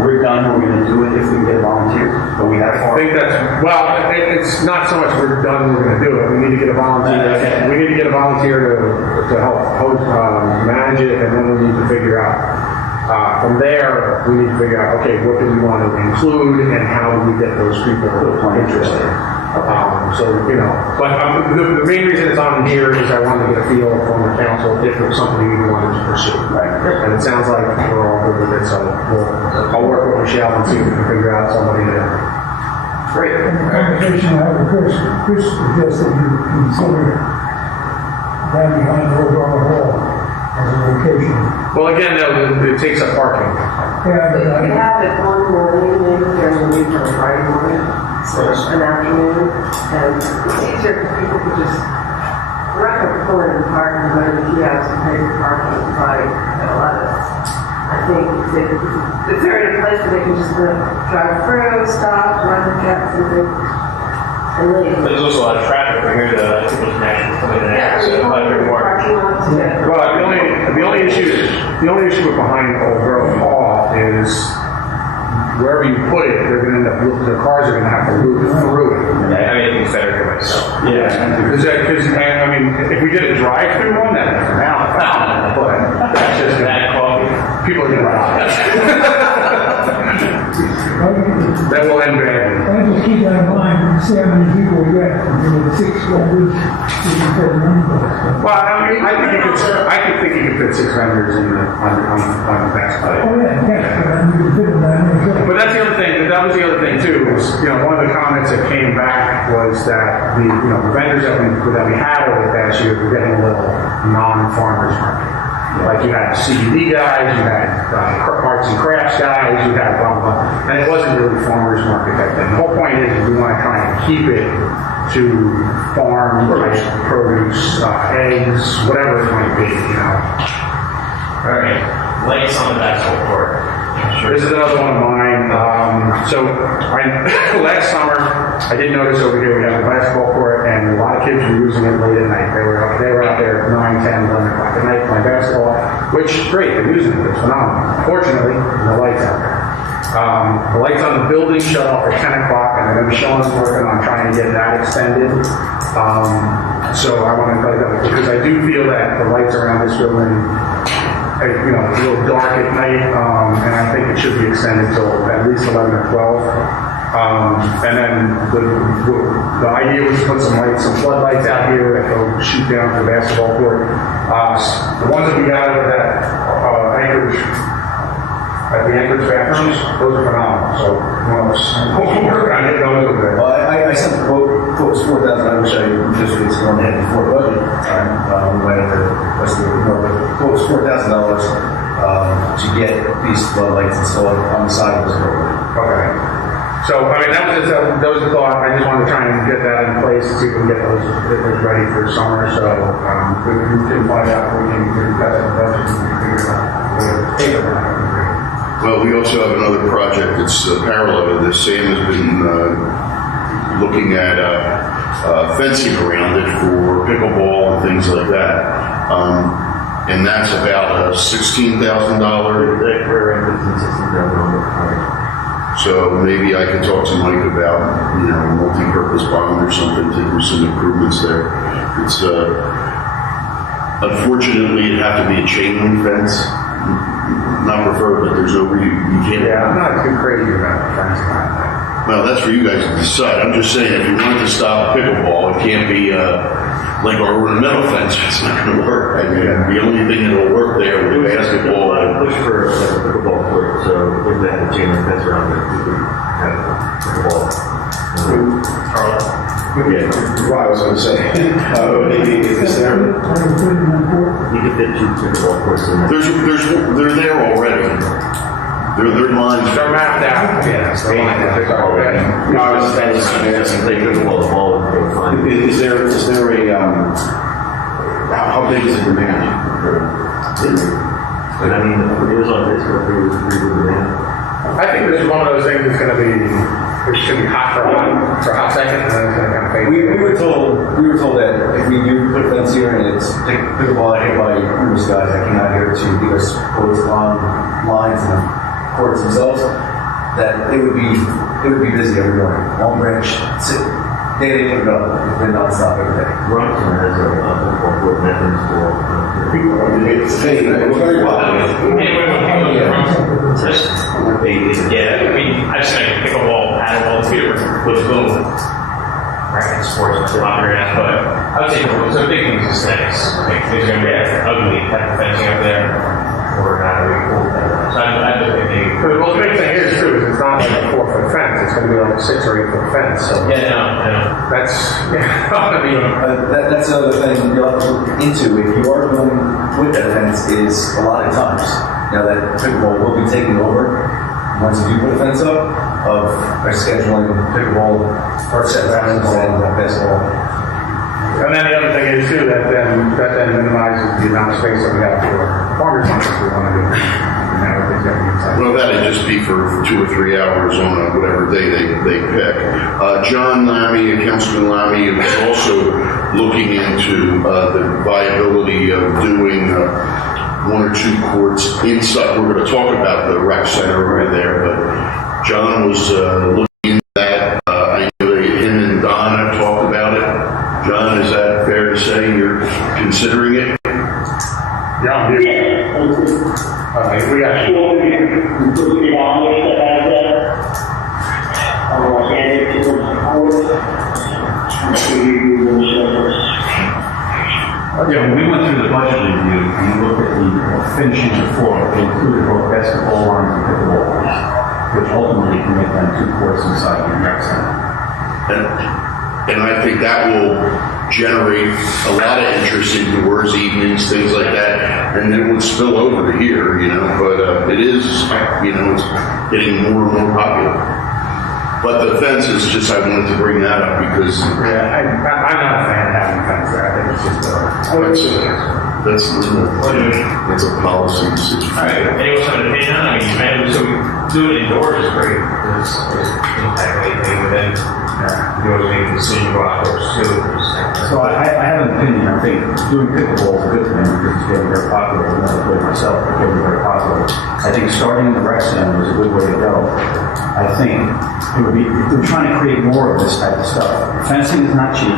we're done, we're going to do it if we can get a volunteer, but we have I think it's not so much we're done, we're going to do it. We need to get a volunteer. We need to get a volunteer to help manage it, and then we need to figure out. From there, we need to figure out, okay, what do we want to include, and how do we get those people interested? The main reason it's on here is I wanted to get a feel from the council if it was something we wanted to pursue. Right. And it sounds like we're all good with it, so I'll work with Michelle and see if we can figure out somebody to. Great. In the conversation I had with Chris suggested you consider down behind the overall hall as a location. Well, again, it takes up parking. Yeah, We could have it one morning, maybe during the week on Friday morning, or an afternoon, and it's easier because people could just wreck a corner and park and go to the kiosk and pay for parking by 11. I think if they're in a place where they can just drive through, stop, run the cat, and leave. There's also a lot of traffic from here to people can actually come in and out. So the only issue with behind Old Grove Hall is wherever you put it, they're going to end up. The cars are going to have to loop through it. I mean, it's better for myself. Yeah, because I mean, if we did a drive-through one, that's now, but that's just that coffee. People are going to ride. That will end badly. I just keep that in mind and see how many people we get in the 6 weeks. Well, I mean, I think you could fit 6 vendors on the backside. Oh, yeah, you can fit them down there. But that's the other thing. That was the other thing too. Was one of the comments that came back was that the vendors that we had over the past year were getting a little non-farmers market. Like you had CBD guys, you had arts and crafts guys, you had blah, blah, blah. And it wasn't really farmers market back then. The whole point is we want to try and keep it to farm, produce, eggs, whatever it might be, All right. Lights on the basketball court. Sure. This is another one of mine. Last summer, I did notice over here we have a basketball court, and a lot of kids were using it late at night. They were out there at 9, 10, 11 o'clock at night playing basketball, which great, they're using it. It's phenomenal. Unfortunately, no lights out there. The lights on the building shut off at 10 o'clock, and I know Sean's working on trying to get that extended. So I want to tell you that, because I do feel that the lights around this building, you know, a little dark at night, and I think it should be extended till at least 11 or 12. And then the idea was to put some lights, some floodlights out here that go shoot down to the basketball court. The ones that we got over that Anchorage, at the Anchorage bathrooms, those are phenomenal. So, we'll work on it, don't do it. Well, I sent the quote was 4,000. I wish I just was going ahead before budget time. We went into West North, but the quote was $4,000 to get these floodlights installed on the side of this building. Okay. So, I mean, that was just, those are thought. I just wanted to try and get that in place and see if we can get those ready for summer. So, we can find out if we can get that in the budget and figure it out. Well, we also have another project that's parallel to this. Sam has been looking at fencing around it for pickleball and things like that. And that's about a $16,000. So maybe I could talk to Mike about, you know, a multi-purpose bond or something to do some improvements there. It's unfortunately it'd have to be a chain link fence. Not preferred, but there's no you can't. Yeah, I'm not too crazy about the fencing on that. Well, that's for you guys to decide. I'm just saying, if you wanted to stop pickleball, it can't be like our ornamental fence. It's not going to work. I mean, the only thing that'll work there with basketball. Push for a pickleball court, so if they had a chain link fence around it, we could have pickleball. Yeah, well, I was going to say, is there? You could fit 2 pickleball courts in there. They're there already. They're lines. They're mapped out. Yeah, they're lined out. No, I was asking, They could hold the ball and they were fine. is there a, how big is the demand? But I mean, it was on Facebook, it was pretty good demand. I think this is one of those things that's going to be, it's going to be hot for a hot second, and then it's going to kind of fade. We were told that if we do put a fence here and it's pickleball hit by numerous guys that came out here to give us quotes on lines and the courts themselves, that it would be busy every morning. Long branch, day they put it up, it's been nonstop every day. Runton has a pickleball court Methodist school. It's very popular. Yeah, I mean, I've seen like pickleball, paddleball, too, with little racket sports, which are popular now, but I would say so big things is aesthetics. Like, there's going to be ugly type of fencing up there, or not really cool. So I look at maybe. Well, the big thing here is, too, is it's not like a 4-foot fence, it's going to be like a 6 or 8 foot fence, so. Yeah, no. That's, I mean. That's another thing you'll have to look into if you are going with that fence is a lot of times. Now that pickleball will be taking over once you do put a fence up of scheduling pickleball set rounds and basketball. And then the other thing is too, that then minimizes the amount of space that we have for farmers markets we want to do. And everything's going to be inside. Well, that'd just be for 2 or 3 hours on whatever day they pick. John Lammy and Councilman Lammy was also looking into the viability of doing 1 or 2 courts inside. We're going to talk about the rec center right there, but John was looking into that. I know that him and Don have talked about it. John, is that fair to say you're considering it? Yeah, I'm here. Okay, we got Yeah, when we went through the budget review and looked at the finishing the floor, it included both basketball lines and pickleball courts, which ultimately can make them 2 courts inside the rec center. And I think that will generate a lot of interest indoors, evenings, things like that, and it would spill over to here, you know, but it is, you know, it's getting more and more popular. But the fence is just, I wanted to bring that up because... Yeah, I'm not a fan of having fence there. I think it's just that's a policy decision. All right, anyone have an opinion on it? I mean, so do it indoors is great. It's impact anything, but then you always make the decision go outdoors too. So I have an opinion. I think doing pickleball is a good thing because it's getting very popular. I've never played myself, but getting very popular. I think starting in the rec center is a good way to go. I think it would be, if we're trying to create more of this type of stuff. Fencing is not cheap.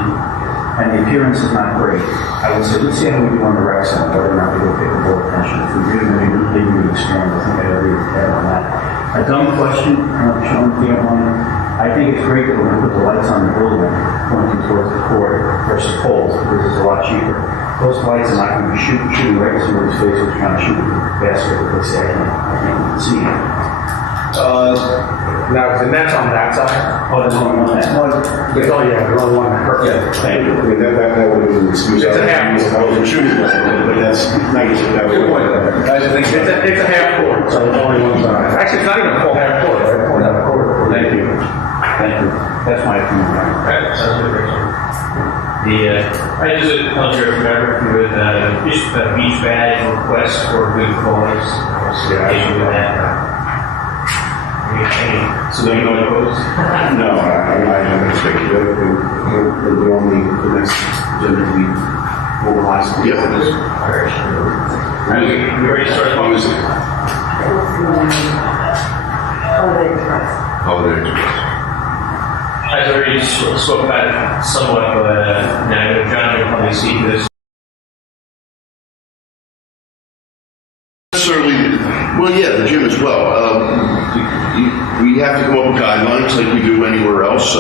and the appearance is not great, I would say, let's see how we do on the rec center, whether or not we go pay the board attention. If we really need to expand, I think I agree with Ted on that. A dumb question, Sean, if you don't mind. I think it's great that we're going to put the lights on the building pointing towards the court versus poles, because it's a lot cheaper. Those lights are not going to be shooting right in somebody's face who's trying to shoot the basket that they say, I can't see it. Now, the net's on that side? Oh, there's only one net. There's only, yeah, there's only one net. Yeah, thank you. I mean, that would be an excuse. It's a half. I wasn't shooting that, but that's nice. That would Guys, I think it's a half court, so it's only one side. Actually, it's not even a full half court, right? Full half court. Thank you. Thank you. That's my opinion. Right, sounds good, Rachel. I just want to remember with beach badge request for good cause. Issue with that. So then you go opposed? No, I don't expect you to. It'll be on the next agenda to be mobilized. Yeah. We already started talking. Holiday Express. I've already spoke about it somewhat, but now John will probably speak to this. Necessarily, well, yeah, the gym as well. We have to come up with guidelines like we do anywhere else.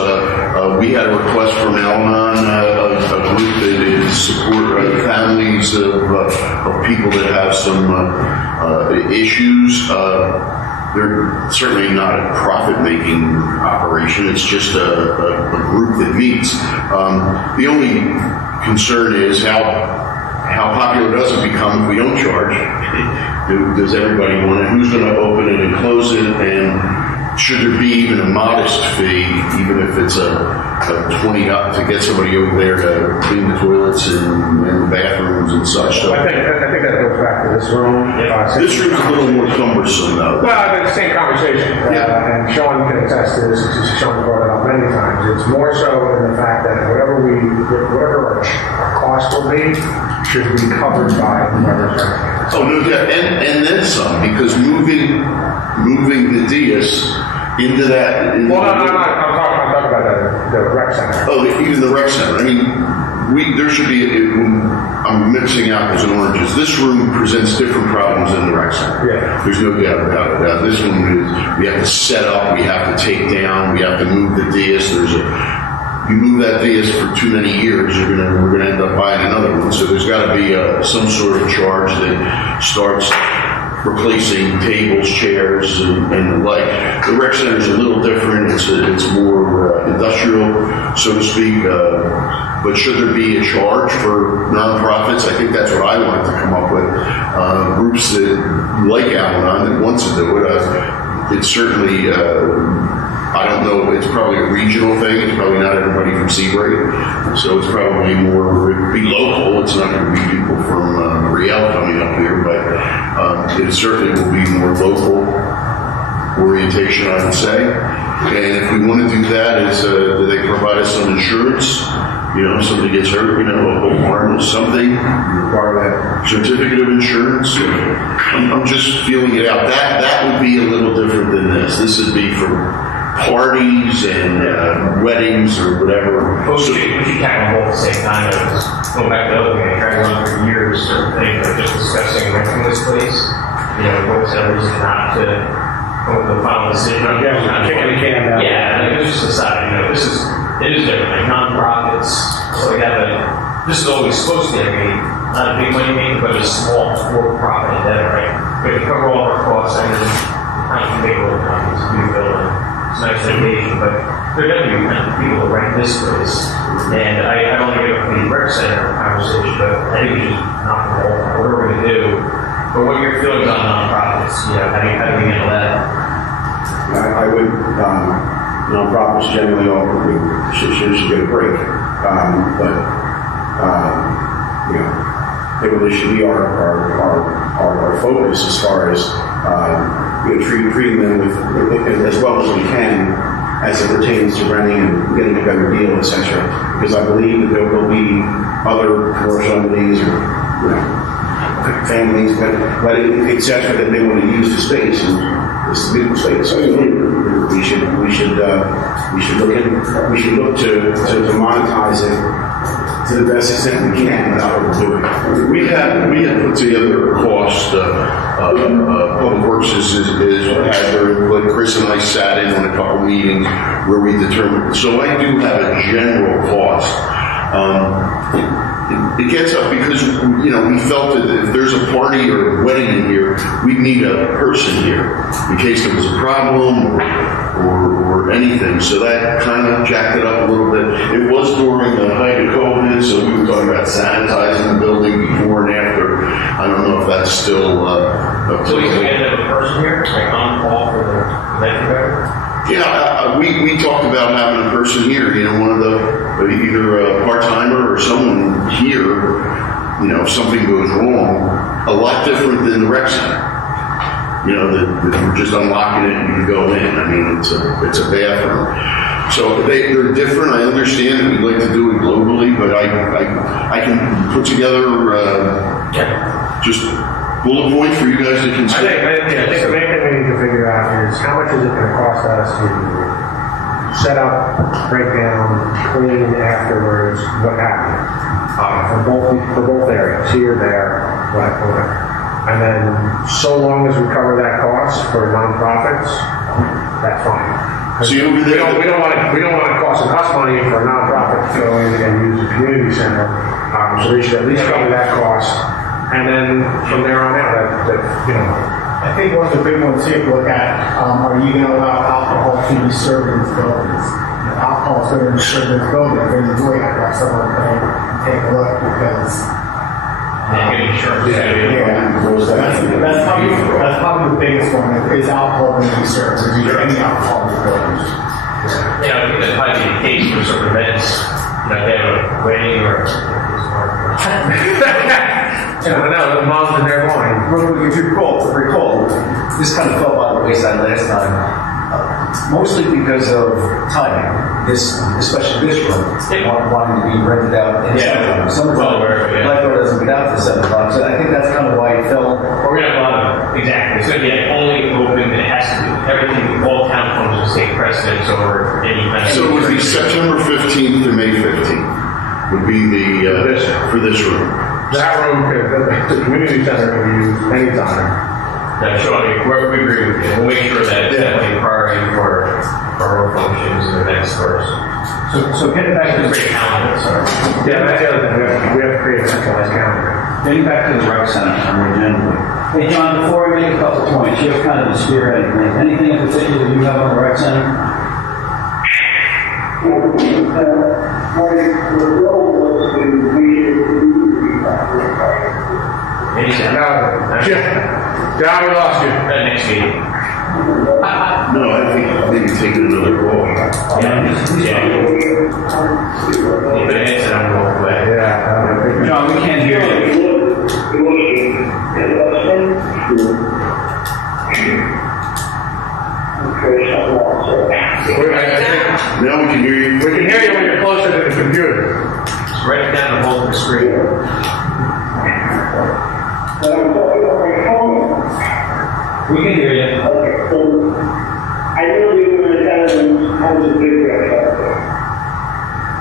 We had a request from Al-Anon, a group that is support families of people that have some issues. They're certainly not a profit-making operation. It's just a group that meets. The only concern is how popular does it become if we don't charge? Does everybody want it? Who's going to open it and close it? And should there be even a modest fee, even if it's a $20 to get somebody over there to clean the toilets and the bathrooms and such? So I think that goes back to this room. This room's a little more cumbersome, though. Well, I think the same conversation. And Sean can attest to this, because Sean brought it up many times. It's more so in the fact that whatever our cost will be should be covered by whoever's renting. Oh, no, yeah, and then some, because moving the dais into that. I'm talking about the rec center. Oh, even the rec center. I mean, there should be. I'm mixing apples and oranges. This room presents different problems than the rec center. Yeah. There's no doubt about it. This one is, we have to set up, we have to take down, we have to move the dais. You move that dais for too many years, we're gonna end up buying another one. So there's got to be some sort of charge that starts replacing tables, chairs, and the like. The rec center is a little different. It's more industrial, so to speak. But should there be a charge for nonprofits? I think that's what I wanted to come up with. Groups that like Al-Anon that wants to do it. It's certainly. I don't know, it's probably a regional thing. It's probably not everybody from Seabright. So it's probably more, it'd be local. It's not going to be people from Riel coming up here, but it certainly will be more local orientation, I would say. And if we want to do that, do they provide us some insurance? Somebody gets hurt, a whole arm or something, require that certificate of insurance. I'm just feeling it out. That would be a little different than this. This would be for parties and weddings or whatever. We should tackle both at the same time. Going back to the other thing, I tried on for years, certain things like just discussing renting this place. What's the reason not to come with the final decision? Kicking the can down. Yeah, this is decided. It is different. Like nonprofits, so we have this is always supposed to be not a big money maker, but a small for-profit endeavor, right? We can cover all our costs and then kind of make little companies, new building. It's a nice location, but there are going to be kind of people that rent this place. And I don't want to get up the rec center conversation, but I think we should knock them all, whatever we're going to do. But what are your feelings on nonprofits? How do we handle that? I would, nonprofits generally should get a break. It really should be our focus as far as treating them with as well as we can as it pertains to renting and getting a better deal, etc. Because I believe that there will be other commercial entities or families, etc. that they want to use the space, and it's a beautiful space. So we should look to monetize it to the best extent we can without overdoing it. We had put together a cost, Public Works has had their input. Chris and I sat in on a couple meetings where we determined, so I do have a general cost. It gets up because, you know, we felt that if there's a party or a wedding in here, we need a person here in case there was a problem or anything. So that kind of jacked it up a little bit. It was during the height of COVID, so we were talking about sanitizing the building before and after. I don't know if that's still So we can have a person here, like on call for the event director? Yeah, we talked about having a person here, you know, one of the, either a part-timer or someone here, you know, if something goes wrong, a lot different than the rec center. You know, that we're just unlocking it and you can go in. I mean, it's a bathroom. So they're different. I understand that we'd like to do it globally, but I can put together just bullet points for you guys to consider. I think the main thing we need to figure out is how much is it going to cost us to set up, break down, clean afterwards, what happened for both areas, here, there, whatever. And then so long as we cover that cost for nonprofits, that's fine. So we don't want it costing us money for a nonprofit to go in and use the community center. So they should at least cover that cost. And then from there on out, that you know. I think one of the big ones here to look at, are you going to allow alcohol to be served in these buildings? If alcohol is going to be served in these buildings, then you really have to have someone come in and take a look because. That's probably the biggest one. Is alcohol going to be served? Is there any alcohol in the buildings? Yeah, I think that's probably the case for certain events. You know, they have a wedding or. I don't know, the mom's in their wine. If you recall, this kind of fell by the wayside last time, mostly because of timing. Especially this room, wanting to be rented out in summertime. Lifeguard doesn't get out to 7 o'clock, so I think that's kind of why it fell. We're going to have a lot of, exactly. It's going to be only open, it has to be, everything, all town phones will take precedence over any kind of. So it would be September 15th to May 15th would be for this room. That room, the community center can be used anytime. Yeah, sure, we agree with you. We'll make sure that it's definitely a priority for our functions and events first. So getting back to the calendar, sorry. Yeah, that's the other thing. We have to create a centralized calendar. Getting back to the rec center on the agenda. Hey, John, before I make a couple points, you have kind of the spirit. Anything in particular you have on the rec center? John, we lost you. Next meeting. No, I think maybe taking another call. John, we can't hear you. Now we can hear you. We can hear you when you're closer to the computer. Just write it down and hold the screen. We can hear you. Okay, so I know the organization has a big record.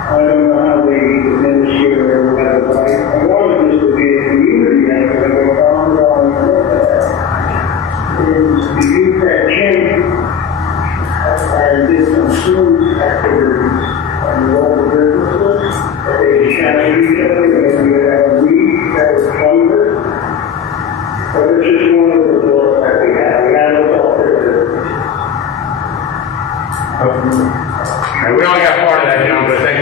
I don't know how they administer or whatever, but I wanted this to be a community center that we're found on the youth that change and did some food activities on the local businesses. They challenge each other, and we have a week that was funded. But this is one of the doors that we have. We have a doctor. We only got part of that, John, but I think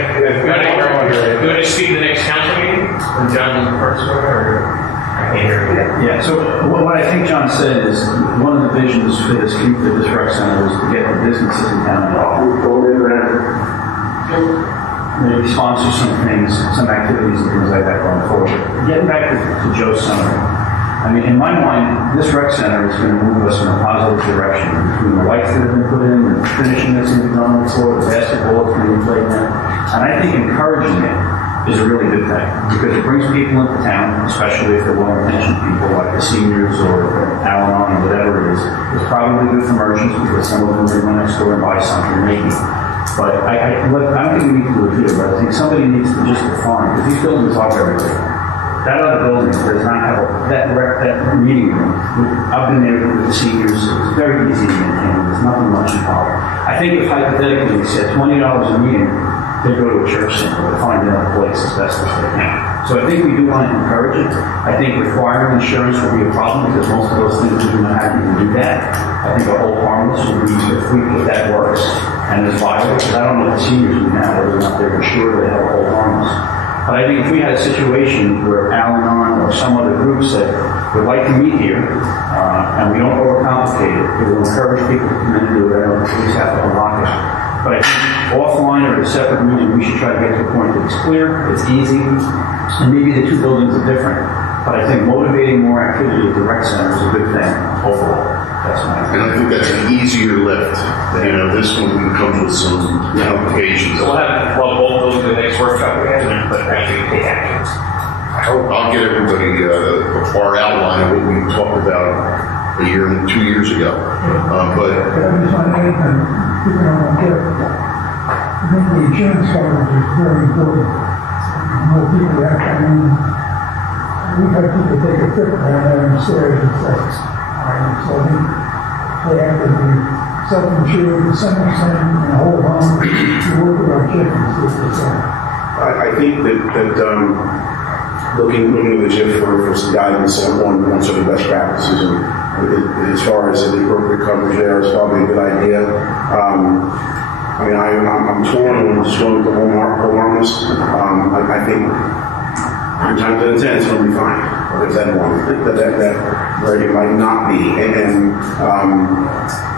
You want to speak to the next council meeting? When John first or I can't hear you. Yeah, so what I think John said is one of the visions for this rec center is to get the businesses in town involved. Maybe sponsor some things, some activities and things like that going forward. Getting back to Joe's summary. I mean, in my mind, this rec center is going to move us in a positive direction between the lights that have been put in, the finishing that's in the ground floor, the basketball that's going to be played now. And I think encouraging it is a really good thing because it brings people into town, especially if they're well-intentioned people like the seniors or Al-Anon or whatever it is. It's probably good for merchants because some of them may go next door and buy something maybe. But I don't think we need to do it here, but I think somebody needs to just define, because these buildings are very big. That other building does not have that meeting room. I've been there with the seniors, it's very easy to maintain, there's nothing much involved. I think if hypothetically we said $20 a meeting, they go to a church center to find another place as best as they can. So I think we do want to encourage it. I think requiring insurance will be a problem because most of those things we do not have to do that. I think a whole harmless would be if that works and is viable. Because I don't know what the seniors do now, whether or not they're sure they have a whole harmless. But I think if we had a situation where Al-Anon or some other group said, would like to meet here, and we don't overcomplicate it, it will encourage people to come in and do it. I don't think we have to unlock it. But I think offline or a separate meeting, we should try to get to a point that it's clear, it's easy, and maybe the two buildings are different. But I think motivating more activity at the rec center is a good thing overall. That's my opinion. And I think that's an easier lift. You know, this one comes with some complications. So we'll have, both those in the next workshop again, but actually take actions. I'll get everybody a far outline of what we talked about a year and 2 years ago. But I just want to add that people don't get it. I think the insurance coverage is very important. More people have to, we've had people take a trip down there in the stairs and stuff. So they have to be self-insured to some extent and hold on to work with our chickens. I think that looking to the JIF for some guidance on sort of best practices and as far as the appropriate coverage there is probably a good idea. I'm torn on just going with the whole harmless. I think 9 times out of 10 it's going to be fine. Or is that one? That where it might not be.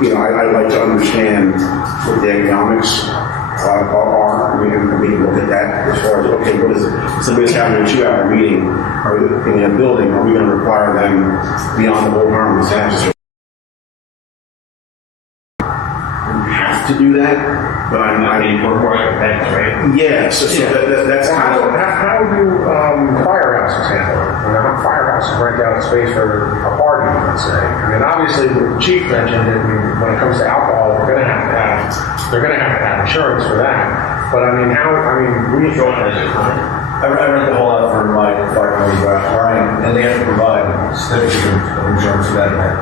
I'd like to understand what the economics are. We can look at that as far as, okay, what is it? If somebody's having a 2-hour meeting or in a building, are we going to require them beyond the whole harmless access? We have to do that. But I mean, we're more events, right? Yeah, so that's kind of... How do firehouses handle it? Firehouses rent out space for a party, let's say. Obviously, the chief mentioned that when it comes to alcohol, they're going to have to have insurance for that. But we don't have it. I rent the whole out for my fire company, Brian, and they have to provide certificate of insurance for that event.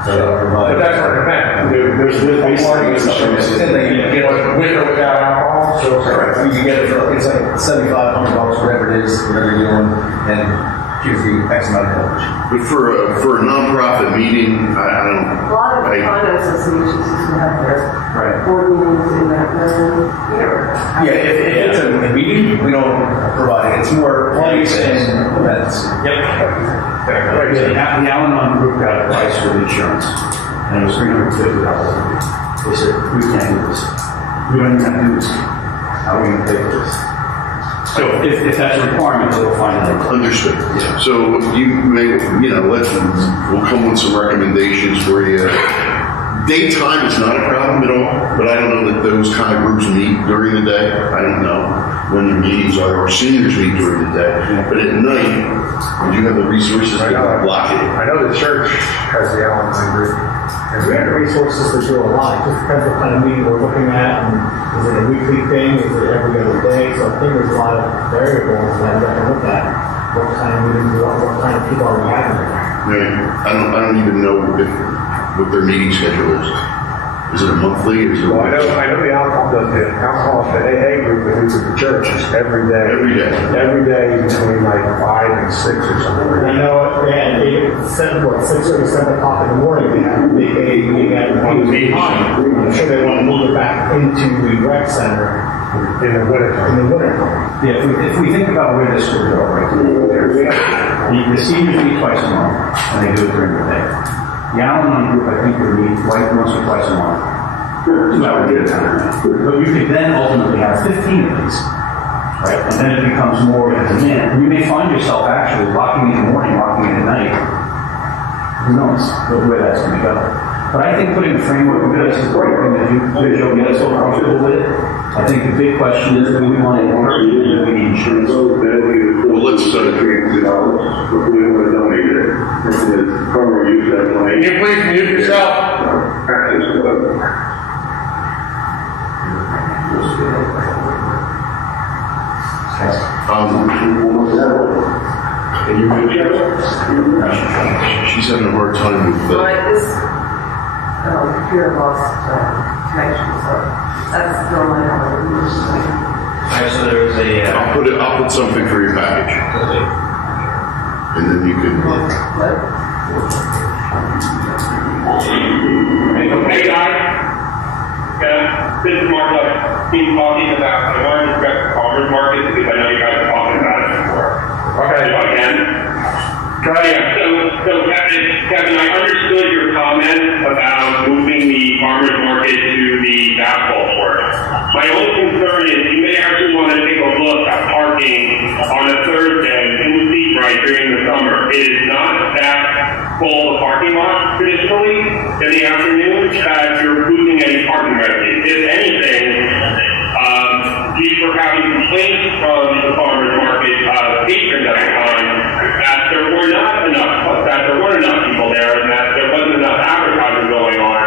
So but that's not an event. There's insurance. And they can get it with or without alcohol. So correct. You can get it for, it's like $7,500, whatever it is, whatever you're doing, and gives you X amount of coverage. But for a nonprofit meeting, I don't. A lot of finance associations have their board meetings in that area. Yeah, if it's a meeting, we don't provide it. It's more parties and events. Yep. The Al-Anon group got a price for the insurance, and it was $350. They said, we can't do this. We don't even have to do this. How are we going to pay for this? So if that's a requirement, we'll find out. Understood. Yeah. So you may, we'll come with some recommendations for you. Daytime is not a problem at all, but I don't know that those kind of groups meet during the day. I don't know when their meetings are, or seniors meet during the day. But at night, you have the resources to block it. I know the church has the Al-Anon group. And we have the resources to do a lot. It just depends what kind of meeting we're looking at, and is it a weekly thing? Is it every other day? So I think there's a lot of variables that we have to look at. What kind of meetings, what kind of people are we having there? Yeah. I don't even know what their meeting schedule is. Is it a monthly? Well, I know the alcohol, the AA group that meets at the church is every day. Every day between like 5 and 6 or something. I know, yeah, 6 or 7 o'clock in the morning, they have a big AA meeting at the time. I'm sure they want to move it back into the rec center in the winter. Yeah, if we think about where this would go, right? The seniors meet twice a month, and they do it during the day. The Al-Anon group, I think, would meet once or twice a month. 2 hours at a time. But you could then ultimately have 15 of these, right? And then it becomes more of a demand. You may find yourself actually locking in the morning, locking in at night. Who knows where that's going to go? But I think putting the framework in place is the right thing to do. You'll get us all comfortable with it. I think the big question is, do we want to encourage it, or do we need insurance? Well, let's $300 if we would donate it. This is primary use that money. Can you please mute yourself? She's having a hard time with Like this, computer lost connection, so that's normally how it is. Alright, so there's a, I'll put something for your package. And then you can. Hey guys, this is Mark. I've been talking about, I wanted to address the farmer's market because I know you guys are talking about it before. Okay. If I can. Go ahead. Yeah, so Kevin, I understood your comment about moving the farmer's market to the basketball court. My only concern is you may actually want to take a look at parking on a Thursday in Seabright during the summer. It is not that full of parking lot traditionally in the afternoon that you're losing any parking revenue. If anything, we were having complaints from the farmer's market patrons at the time that there weren't enough people there and that there wasn't enough advertising going on,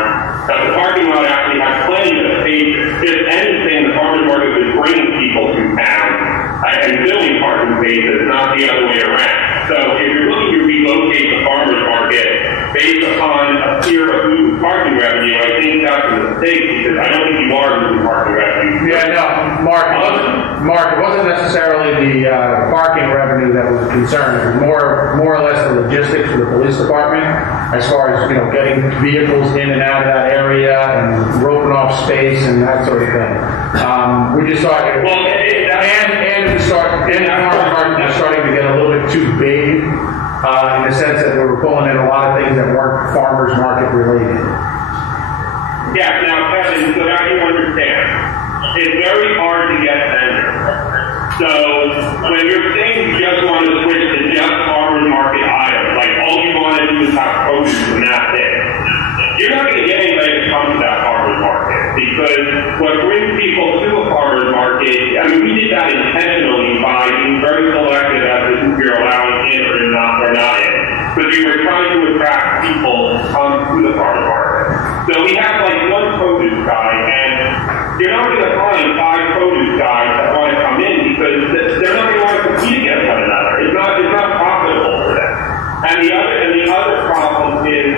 that the parking lot actually had plenty of spaces. If anything, the farmer's market was bringing people to town and filling parking spaces, not the other way around. So if you're looking to relocate the farmer's market based upon a fear of losing parking revenue, I think that's a mistake because I don't think you are losing parking revenue. Yeah, no, Mark, it wasn't necessarily the parking revenue that was a concern. It was more or less the logistics for the police department as far as, getting vehicles in and out of that area and roping off space and that sort of thing. We just thought, and the farmer's market was starting to get a little bit too big in the sense that we were pulling in a lot of things that weren't farmer's market related. Yeah, now Kevin, so now you understand. It's very hard to get vendors. So when you're saying you just want to switch to just farmer's market items, like all you want to do is have produce and that's it, you're not going to get anybody to come to that farmer's market because what brings people to a farmer's market, I mean, we did that intentionally by being very selective as to who you're allowing in or not in. Because we were trying to attract people to come to the farmer's market. So we have like one produce guy, and you're not going to find 5 produce guys that want to come in because they're not going to want to compete against one another. It's not profitable for them. And the other problem is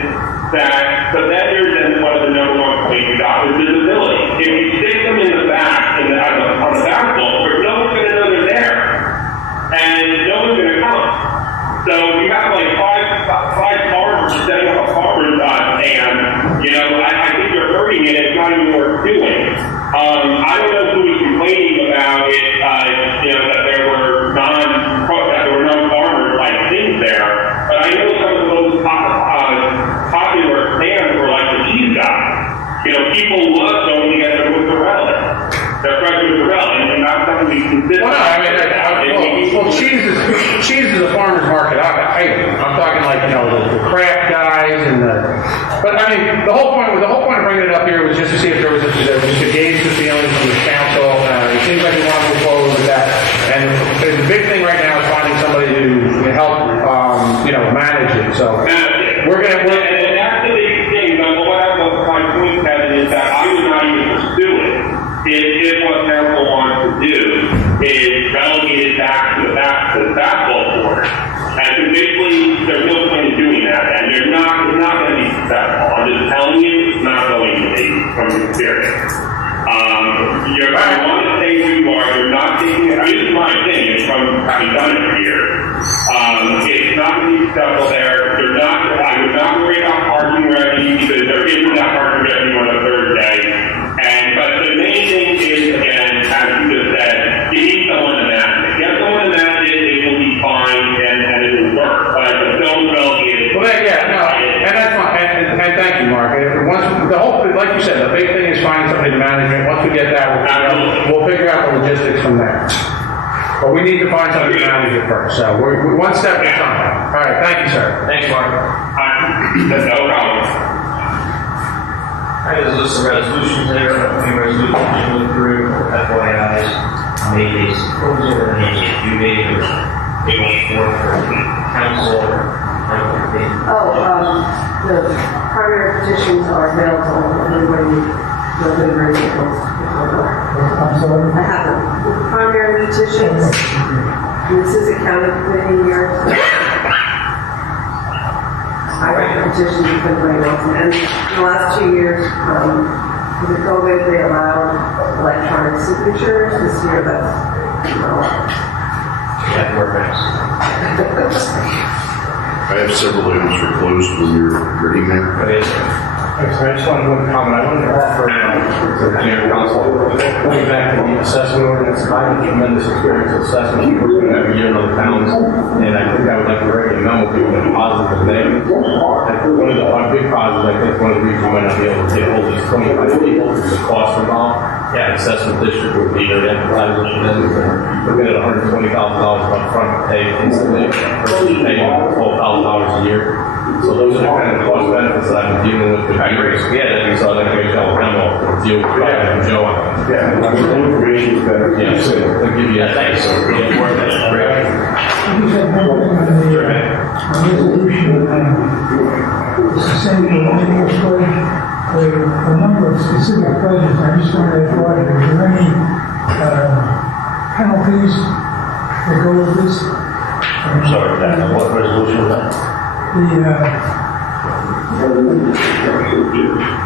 that the vendors, and one of the number one complaints we got was visibility. If you stick them in the back on the basketball court, no one's going to know they're there, and no one's going to come. So you have like five farmers setting up a farmer's stand. I think you're hurting it. It's not even worth doing. I don't know who was complaining about it. That there were non-farmers like things there. But I know some of those popular stands were like the cheese guy. People love going to get their mozzarella. Their fresh mozzarella, and that's something we consider. Well, cheese is a farmer's market item. I'm talking like the craft guys and But I mean, the whole point of bringing it up here was just to see if there was to gauge the feelings from the council. It seems like we want to move forward with that. And the big thing right now is finding somebody to help, manage it. So we're gonna. And that's the big thing. But my point, Kevin, is that I would not even pursue it if what council wants to do is relegate it back to the basketball court. And so basically, there's no point in doing that, and it's not going to be successful. I'm just telling you, it's not going to be from experience. You're going to want to stay who you are. You're not taking it. I mean, this is my opinion from having done it for years. It's not going to be successful there. I would not worry about parking revenue because there isn't that parking revenue on a Thursday. But the main thing is, again, as you just said, you need someone to manage it. Get someone to manage it, it will be fine, and it will work. But don't relegate it. And that's fine. And thank you, Mark. Like you said, the big thing is finding somebody to manage it. Once we get that, we'll figure out the logistics from there. But we need to find somebody to manage it first. So we're one step at a time. All right. Thank you, sir. Thanks, Mark. That's no problem. There's a list of resolutions there. A few resolutions to look through. FYIs. Made a proposal and a due date of April 4th for council. The primary petitions are available. Everybody will deliver vehicles before I'm sorry? I have primary petitions. And this is a county committee here. I write petitions if anybody wants them. And in the last 2 years, with the COVID, they allowed electronic signatures. This year, that's not allowed. Yeah, we're fast. I have several items for closed when you're ready, Mayor. Okay, sir. So I just wanted to comment, I wanted to offer to the mayor council, going back to the assessment ordinance, I have tremendous experience with assessment, we work with every year in other towns, and I think I would like to write a memo to you, positive and negative. One of our big causes, I think one of the reasons we might not be able to take hold of these 25 people is the cost involved. Yeah, assessment district would be their advertising for them, looking at $120,000 up front pay instantly, versus paying $12,000 a year. So those are the kind of cost benefits that I've been dealing with. I agree. Yeah, so I think we should have a memo to deal with Rob and Joe on that. Yeah, the information is better. Yeah, so they'll give you that. Thanks. So really worth it. I just have one thing on the resolution. It's the same for annual pledge. There are a number of specific pledges. I just wanted to ask, are there any penalties that go with this? I'm sorry, what resolution was that?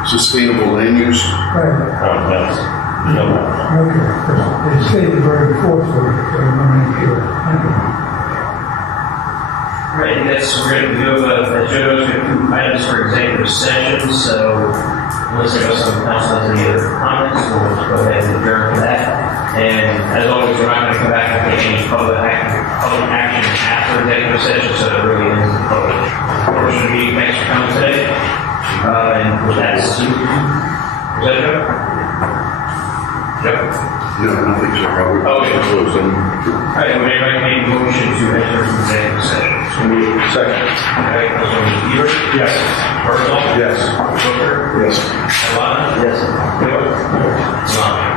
Sustainable land use. Right. Oh, yes. No. Okay, they stated very forcefully, so I'm not sure. Thank you. Right, and that's, we're going to do a Joe's going to do items for executive session, so unless there was some council has any other comments, we'll just go ahead and adjourn for that. And as always, we're not going to come back and take any public action after executive session, so it really ends the public portion of the meeting. Thanks for coming today. And with that, was that it? Yep. No, nothing, sir. Robert. Okay. Close them. All right, would anybody make a motion to enter executive session? Second. Okay, Councilman Bieber? Yes. Herzl? Yes. Booker? Yes. Alana? Yes. Taylor? Solomon?